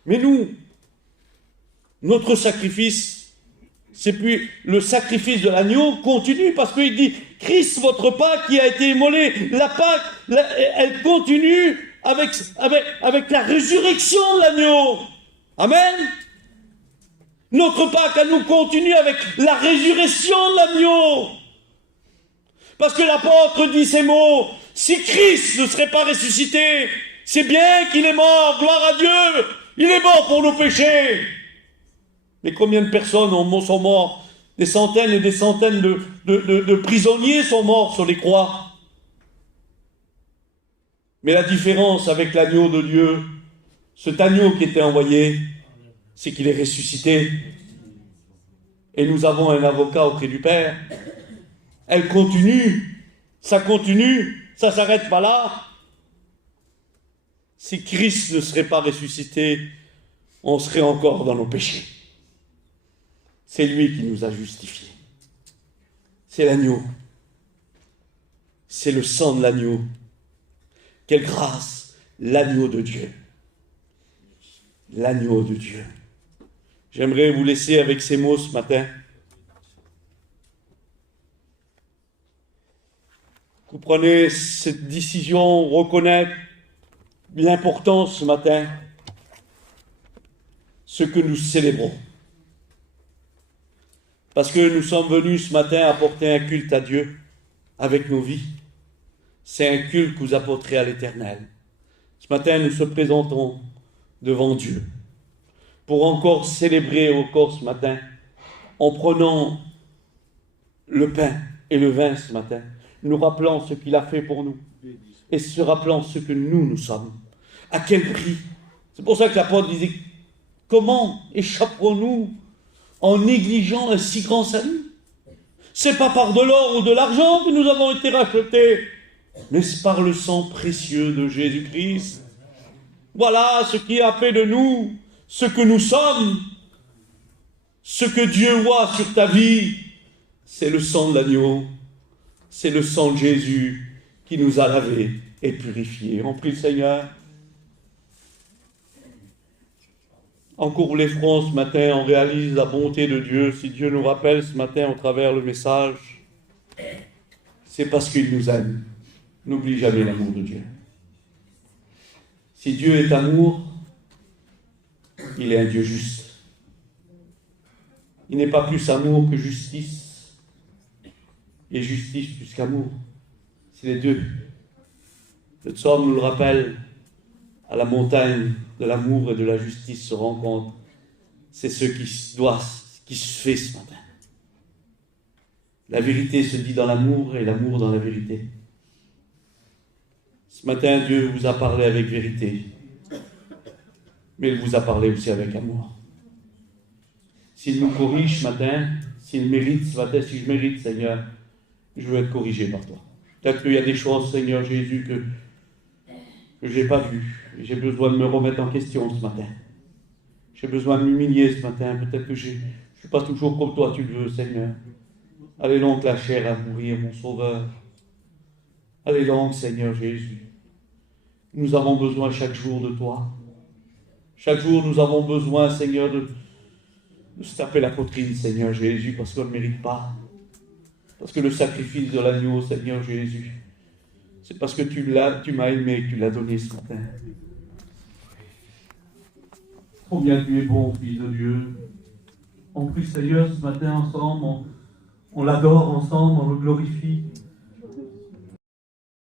Mais nous, notre sacrifice, c'est plus le sacrifice de l'agneau continue, parce qu'il dit, Christ, votre Pâque qui a été immolé, la Pâque, elle continue avec la résurrection de l'agneau. Amen. Notre Pâque à nous continue avec la résurrection de l'agneau. Parce que l'apôtre dit ces mots, si Christ ne serait pas ressuscité, c'est bien qu'il est mort, gloire à Dieu, il est mort pour nos péchés. Mais combien de personnes sont mortes? Des centaines et des centaines de prisonniers sont morts sur les croix. Mais la différence avec l'agneau de Dieu, cet agneau qui était envoyé, c'est qu'il est ressuscité. Et nous avons un avocat auprès du Père. Elle continue, ça s'arrête pas là. Si Christ ne serait pas ressuscité, on serait encore dans nos péchés. C'est lui qui nous a justifiés. C'est l'agneau. C'est le sang de l'agneau. Quelle grâce, l'agneau de Dieu. L'agneau de Dieu. J'aimerais vous laisser avec ces mots ce matin. Vous prenez cette décision, reconnaître l'importance ce matin, ce que nous célébrons. Parce que nous sommes venus ce matin apporter un culte à Dieu avec nos vies. C'est un culte que vous apporterez à l'Éternel. Ce matin, nous se présentons devant Dieu pour encore célébrer encore ce matin en prenant le pain et le vin ce matin, nous rappelant ce qu'il a fait pour nous et se rappelant ce que nous sommes. À quel prix? C'est pour ça que l'apôtre disait, comment échapperons-nous en négligeant un si grand salut? C'est pas par de l'or ou de l'argent que nous avons été rachetés, mais c'est par le sang précieux de Jésus-Christ. Voilà ce qui a fait de nous ce que nous sommes. Ce que Dieu voit sur ta vie, c'est le sang de l'agneau, c'est le sang de Jésus qui nous a lavés et purifiés. On prie le Seigneur. On couvre les fronts ce matin, on réalise la bonté de Dieu. Si Dieu nous rappelle ce matin au travers le message, c'est parce qu'il nous aime. N'oublie jamais l'amour de Dieu. Si Dieu est amour, il est un Dieu juste. Il n'est pas plus amour que justice, et justice plus qu'amour. C'est les deux. Le psaume nous le rappelle, à la montagne de l'amour et de la justice se rencontrent. C'est ce qui se fait ce matin. La vérité se dit dans l'amour et l'amour dans la vérité. Ce matin, Dieu vous a parlé avec vérité, mais il vous a parlé aussi avec amour. s'il nous corrige ce matin, s'il mérite ce matin, si je mérite, Seigneur, je veux être corrigé par toi. Peut-être qu'il y a des choses, Seigneur Jésus, que je n'ai pas vues. J'ai besoin de me remettre en question ce matin. J'ai besoin de m'humilier ce matin. Peut-être que je ne suis pas toujours comme toi tu le veux, Seigneur. Allez donc la chair à mourir, mon Sauveur. Allez donc, Seigneur Jésus. Nous avons besoin chaque jour de toi. Chaque jour, nous avons besoin, Seigneur, de se taper la poitrine, Seigneur Jésus, parce qu'on ne mérite pas. Parce que le sacrifice de l'agneau, Seigneur Jésus, c'est parce que tu m'as aimé et que tu l'as donné ce matin. Combien tu es bon, Fils de Dieu. En plus, Seigneur, ce matin, ensemble, on l'adore ensemble, on le glorifie.